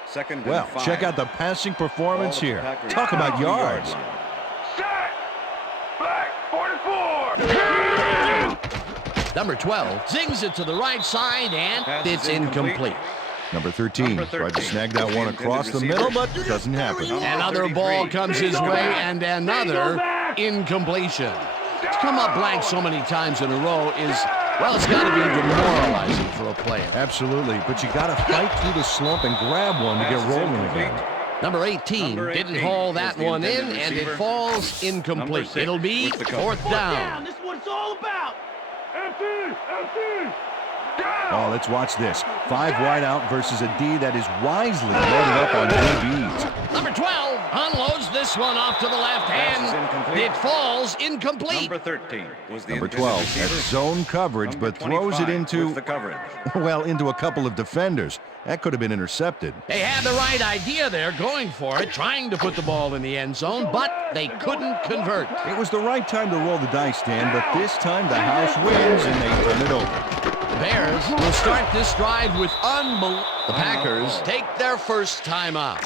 Second and Well, 5. check out the passing performance Ball here. at the Packers' Talk about 20-yard yards. line. Set. Black 44. Number 12 zings it to the right side, and Pass it's is incomplete. incomplete. Number 13 tried to snag that one across the middle, but it doesn't happen. Another ball comes his way, and another incompletion. To come up blank so many times in a row is, well, it's got to be demoralizing for a player. Absolutely, but you got to fight through the slump and grab one to get rolling again. Number 18 didn't haul that one in, and it falls incomplete. 6 It'll be with the cover. 4th down. This is what it's all about. Empty. Empty. Oh, let's watch this. 5 wide out versus a D that is wisely loaded up on DBs. Number 12 unloads this one off to the left hand. It falls incomplete. Number 13 was the Number intended 12 receiver. has zone coverage, Number but throws it 25 into, with the coverage. well, into a couple of defenders. That could have been intercepted. They had the right idea there, going for it, trying to put the ball in the end zone, but they couldn't convert. It was the right time to roll the dice, Dan, but this time the house wins and they turn it over. The Bears will start this drive with unbelievable. The Packers take their first timeout.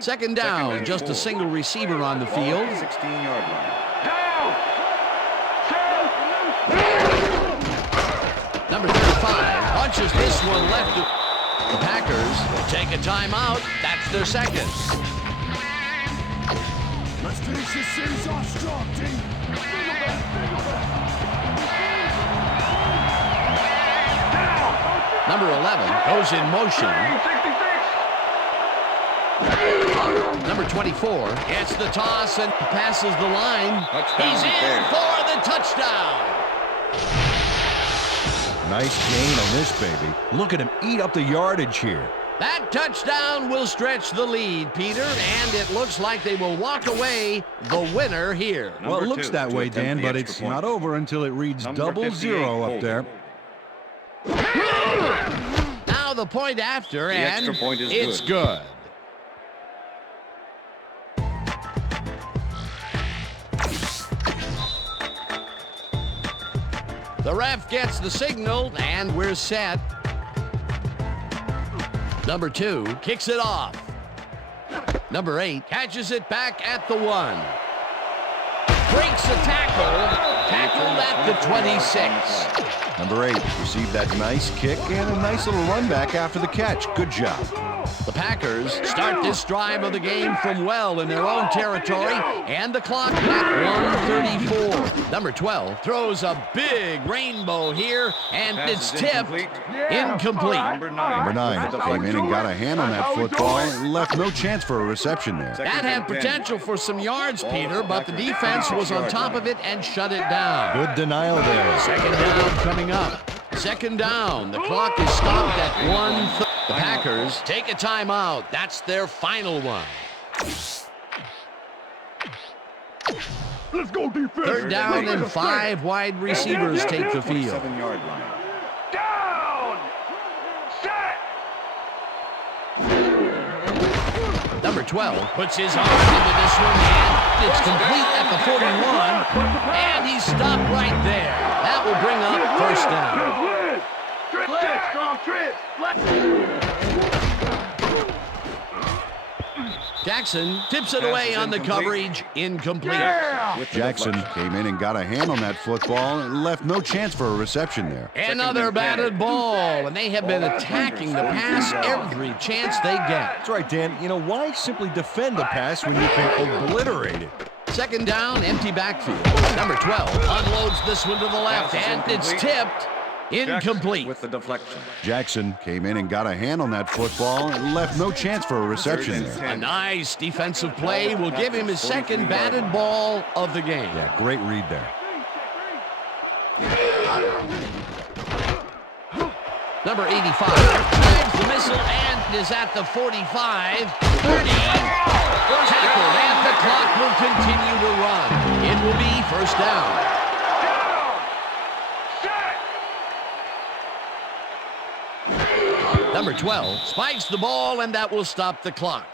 Second down, just a single receiver on the field. 16-yard line. Number 35 punches this one left. The Packers will take a timeout. That's their second. Let's finish this series off strong, team. Number 11 goes in motion. Number 24 gets the toss and passes the line. Touchdown, He's in Bears. for the touchdown. Nice gain on this, baby. Look at him eat up the yardage here. That touchdown will stretch the lead, Peter, and it looks like they will walk away the winner here. Well, it Number looks 2 that to way, attempt Dan, the but extra it's point. not over until it reads Number double 58, zero up holding. there. Now the point after, The and extra point is it's good. The ref gets the signal, and we're set. Number 2 kicks it off. Number 8 catches it back at the 1. Breaks a tackle. Tackled at the 26. Number 8 received that nice kick and a nice little run back after the catch. Good job. The Packers start this drive of the game from well in their own territory, and the clock at 1:34. Number 12 throws a big rainbow here, and Pass it's is tipped. Incomplete. Number 9. Number 9 came in and got a hand on that football and left no chance for a reception there. That had potential for some yards, Peter, but the defense was on top of it and shut it down. Good denial there. Second down coming up. Second down. The clock is stopped at 1:30. The Packers take a timeout. That's their final one. Let's go defense. Third down and 5 wide receivers take the field. 7-yard line. Down. Set. Number 12 puts his arm into this one, and it's complete at the 41, and he's stopped right there. That will bring up first down. Jackson tips it away on the coverage. Incomplete. With the Jackson deflection. came in and got a hand on that football and left no chance for a reception there. Another batted ball, and they have been attacking the pass every chance they get. That's right, Dan. You know, why simply defend the pass when you can obliterate it? Second down, empty backfield. Number 12 unloads this one to the left, and it's tipped. Incomplete. With the deflection. Jackson came in and got a hand on that football and left no chance for a reception there. A nice defensive play will give him his second batted ball of the game. Yeah, great read there. Number 85 drives the missile and is at the 45, 30. Tackled, and the clock will continue to run. It will be first down. Number 12 spikes the ball, and that will stop the clock.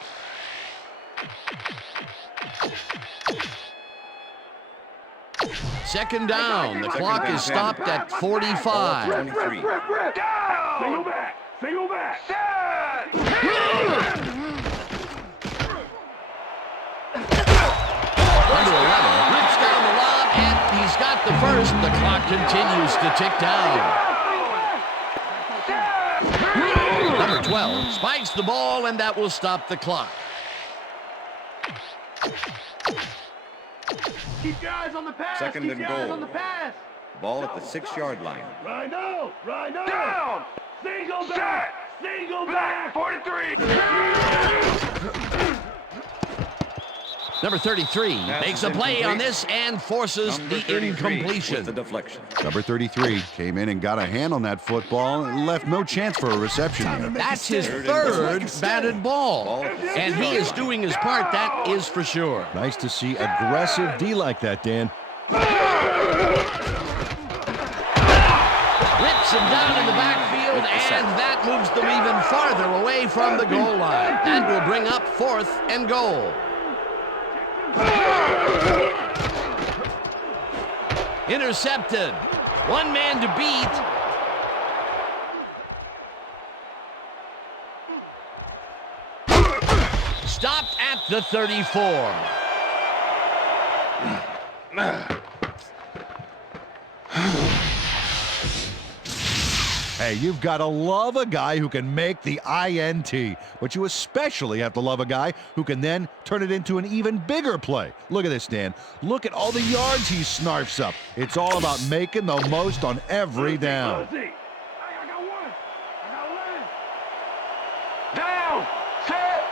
Second down. The clock is stopped at 45. 23. Single back. Single back. Number 11 rips down the lob, and he's got the first. The clock continues to tick down. Number 12 spikes the ball, and that will stop the clock. Keep your eyes on the pass. Second Keep and your eyes goal. on the pass. Ball at the 6-yard line. Right now. Right now. Down. Single back. Single back. 43. Number 33 makes a play on this and forces Number the 33 incompletion. with the deflection. Number 33 came in and got a hand on that football and left no chance for a reception there. That's his third batted ball. And he is doing his part, that is for sure. Nice to see aggressive D like that, Dan. Blips him down in the backfield, and that moves them even farther away from the goal line. That will bring up 4th and goal. Intercepted. One man to beat. Stopped at the 34. Hey, you've got to love a guy who can make the INT, but you especially have to love a guy who can then turn it into an even bigger play. Look at this, Dan. Look at all the yards he snarfs up. It's all about making the most on every down. I got one. I got down, set.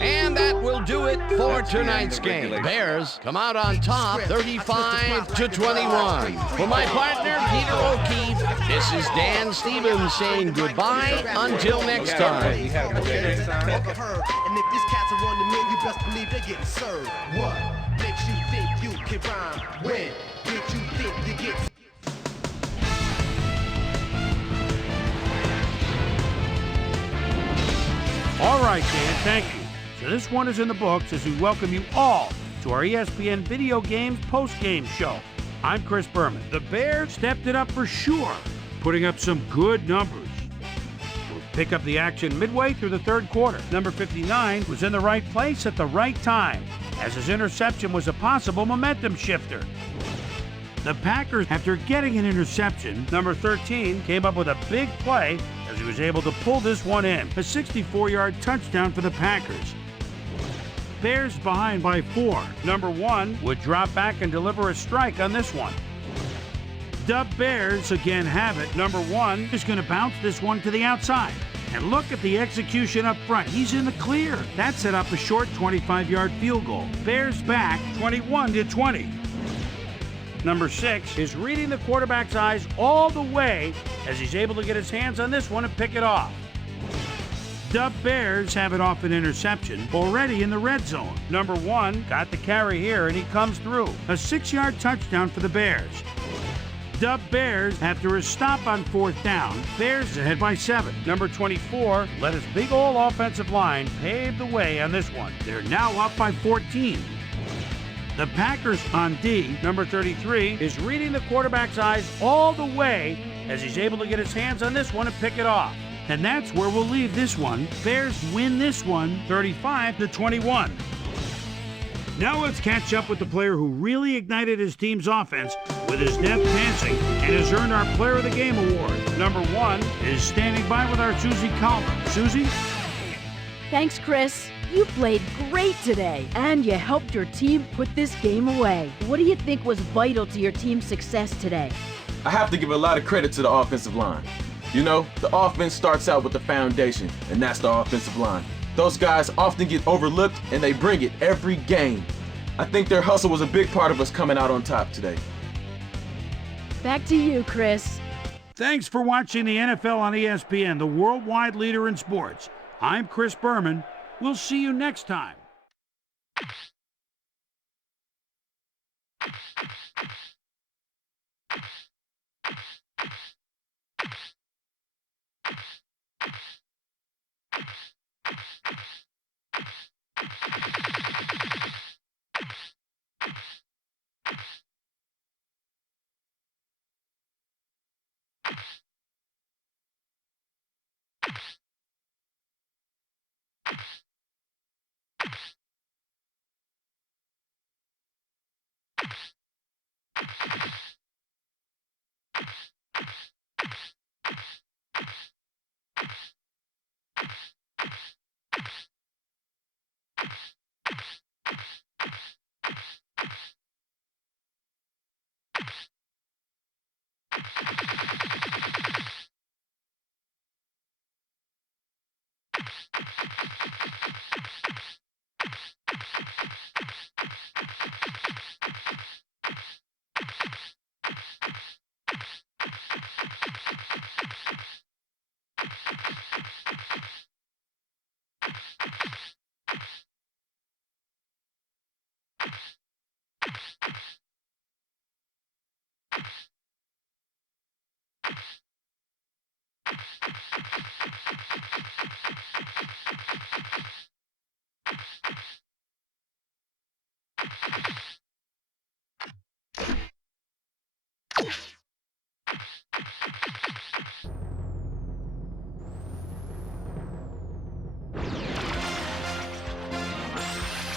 And that will do it for tonight's game. Bears come out on top 35-21. For my partner, Peter O'Keefe, this is Dan Stevens saying goodbye until next time. And if these cats are on the menu, you best believe they're getting served. What makes you think you can rhyme? When did you think you get All right, Dan, thank you. So this one is in the books as we welcome you all to our ESPN Video Games post-game show. I'm Chris Berman. The Bears stepped it up for sure, putting up some good numbers. We'll pick up the action midway through the third quarter. Number 59 was in the right place at the right time, as his interception was a possible momentum shifter. The Packers, after getting an interception, number 13 came up with a big play as he was able to pull this one in. A 64-yard touchdown for the Packers. Bears behind by 4. Number 1 would drop back and deliver a strike on this one. The Bears again have it. Number 1 is going to bounce this one to the outside. And look at the execution up front. He's in the clear. That set up a short 25-yard field goal. Bears back 21-20. Number 6 is reading the quarterback's eyes all the way as he's able to get his hands on this one and pick it off. The Bears have it off an interception already in the red zone. Number 1 got the carry here and he comes through. A 6-yard touchdown for the Bears. The Bears, after a stop on 4th down, Bears ahead by 7. Number 24 let his big old offensive line pave the way on this one. They're now up by 14. The Packers on D, number 33, is reading the quarterback's eyes all the way as he's able to get his hands on this one and pick it off. And that's where we'll leave this one. Bears win this one 35-21. Now let's catch up with the player who really ignited his team's offense with his deft passing and has earned our Player of the Game award. Number 1 is standing by with our Susie Calvin. Susie? Thanks, Chris. You played great today, and you helped your team put this game away. What do you think was vital to your team's success today? I have to give a lot of credit to the offensive line. You know, the offense starts out with the foundation, and that's the offensive line. Those guys often get overlooked, and they bring it every game. I think their hustle was a big part of us coming out on top today. Back to you, Chris. Thanks for watching the NFL on ESPN, the worldwide leader in sports. I'm Chris Berman. We'll see you next time.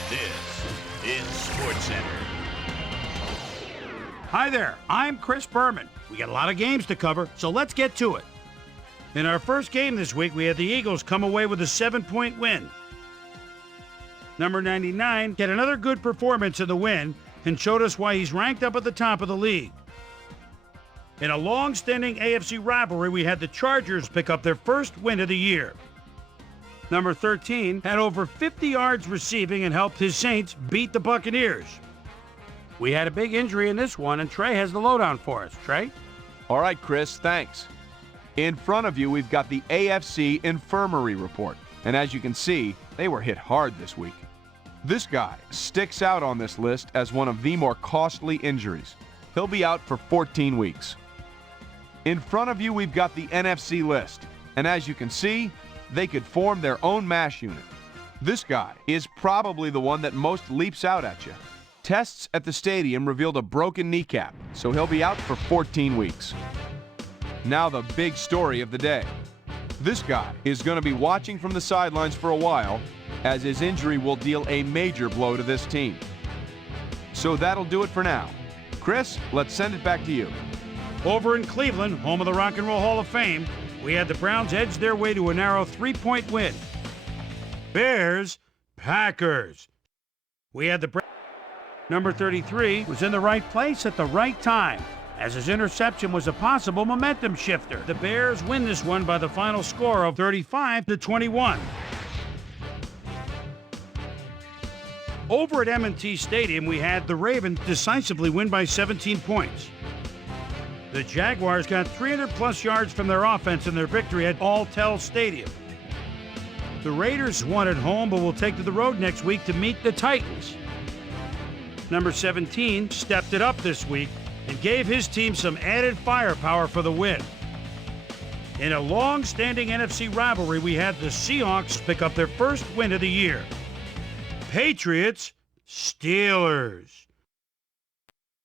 This is SportsCenter. Hi there, I'm Chris Berman. We got a lot of games to cover, so let's get to it. In our first game this week, we had the Eagles come away with a 7-point win. Number 99 had another good performance in the win and showed us why he's ranked up at the top of the league. In a long-standing AFC rivalry, we had the Chargers pick up their first win of the year. Number 13 had over 50 yards receiving and helped his Saints beat the Buccaneers. We had a big injury in this one, and Trey has the lowdown for us. Trey? All right, Chris, thanks. In front of you, we've got the AFC Infirmary Report. And as you can see, they were hit hard this week. This guy sticks out on this list as one of the more costly injuries. He'll be out for 14 weeks. In front of you, we've got the NFC list. And as you can see, they could form their own MASH unit. This guy is probably the one that most leaps out at you. Tests at the stadium revealed a broken kneecap, so he'll be out for 14 weeks. Now the big story of the day. This guy is going to be watching from the sidelines for a while, as his injury will deal a major blow to this team. So that'll do it for now. Chris, let's send it back to you. Over in Cleveland, home of the Rock and Roll Hall of Fame, we had the Browns edge their way to a narrow 3-point win. Bears, Packers. We had the Number 33 was in the right place at the right time, as his interception was a possible momentum shifter. The Bears win this one by the final score of 35-21. Over at M&T Stadium, we had the Ravens decisively win by 17 points. The Jaguars got 300-plus yards from their offense in their victory at Alltel Stadium. The Raiders won at home, but will take to the road next week to meet the Titans. Number 17 stepped it up this week and gave his team some added firepower for the win. In a long-standing NFC rivalry, we had the Seahawks pick up their first win of the year. Patriots, Steelers.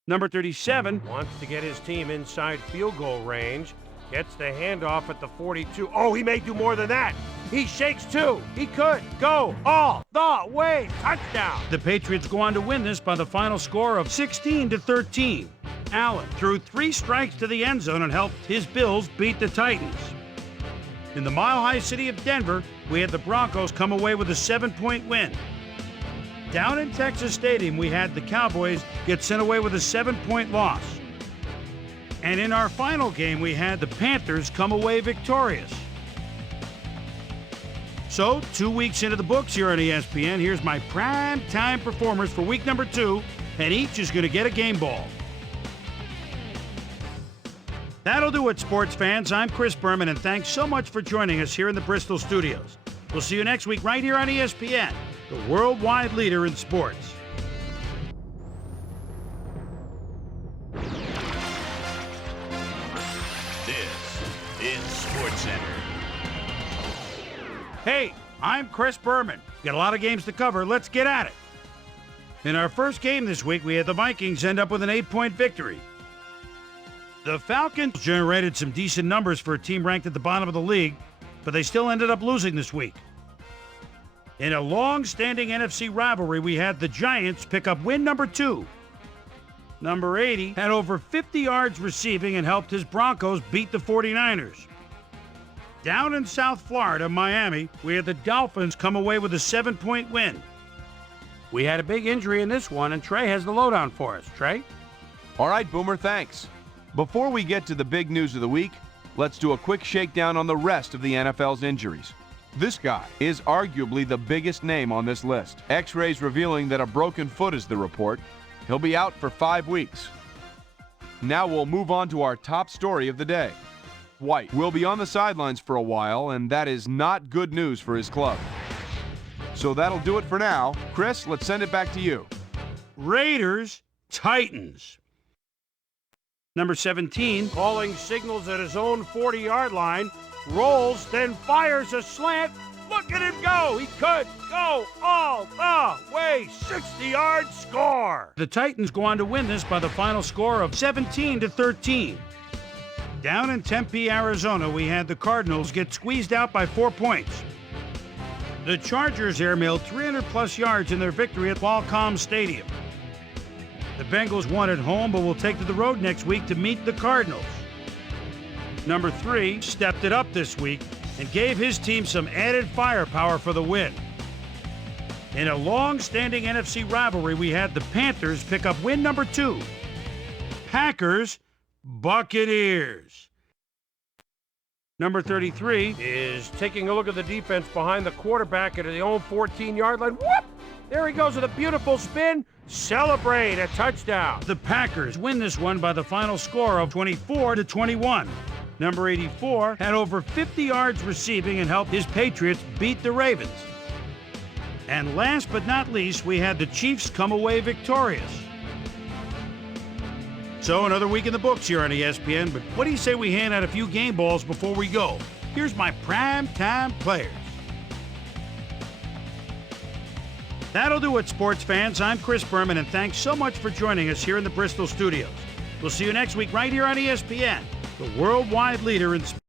Number 37 wants to get his team inside field goal range. Gets the handoff at the 42. Oh, he may do more than that. He shakes two. He could go all the way. Touchdown. The Patriots go on to win this by the final score of 16-13. Allen threw 3 strikes to the end zone and helped his Bills beat the Titans. In the mile-high city of Denver, we had the Broncos come away with a 7-point win. Down in Texas Stadium, we had the Cowboys get sent away with a 7-point loss. And in our final game, we had the Panthers come away victorious. So, 2 weeks into the books here on ESPN, here's my prime time performers for week number 2, and each is going to get a game ball. That'll do it, sports fans. I'm Chris Berman, and thanks so much for joining us here in the Bristol studios. We'll see you next week right here on ESPN, the worldwide leader in sports. Hey, I'm Chris Berman. Got a lot of games to cover. Let's get at it. In our first game this week, we had the Vikings end up with an 8-point victory. The Falcons generated some decent numbers for a team ranked at the bottom of the league, but they still ended up losing this week. In a long-standing NFC rivalry, we had the Giants pick up win number 2. Number 80 had over 50 yards receiving and helped his Broncos beat the 49ers. Down in South Florida, Miami, we had the Dolphins come away with a 7-point win. We had a big injury in this one, and Trey has the lowdown for us. Trey? All right, Boomer, thanks. Before we get to the big news of the week, let's do a quick shakedown on the rest of the NFL's injuries. This guy is arguably the biggest name on this list. X-rays revealing that a broken foot is the report. He'll be out for 5 weeks. Now we'll move on to our top story of the day. White will be on the sidelines for a while, and that is not good news for his club. So that'll do it for now. Chris, let's send it back to you. Raiders, Titans. Number 17, calling signals at his own 40-yard line, rolls, then fires a slant. Look Look at him go. He could go all the way. 60-yard score. The Titans go on to win this by the final score of 17-13. Down in Tempe, Arizona, we had the Cardinals get squeezed out by 4 points. The Chargers airmailed 300-plus yards in their victory at Qualcomm Stadium. The Bengals won at home, but will take to the road next week to meet the Cardinals. Number 3 stepped it up this week and gave his team some added firepower for the win. In a long-standing NFC rivalry, we had the Panthers pick up win number 2. Packers, Buccaneers. Number 33 is taking a look at the defense behind the quarterback at his own 14-yard line. Whoop! There he goes with a beautiful spin. Celebrate a touchdown. The Packers win this one by the final score of 24-21. Number 84 had over 50 yards receiving and helped his Patriots beat the Ravens. And last but not least, we had the Chiefs come away victorious. So another week in the books here on ESPN, but what do you say we hand out a few game balls before we go? Here's my primetime players. That'll do it, sports fans. I'm Chris Berman, and thanks so much for joining us here in the Bristol studios. We'll see you next week right here on ESPN, the worldwide leader in sports.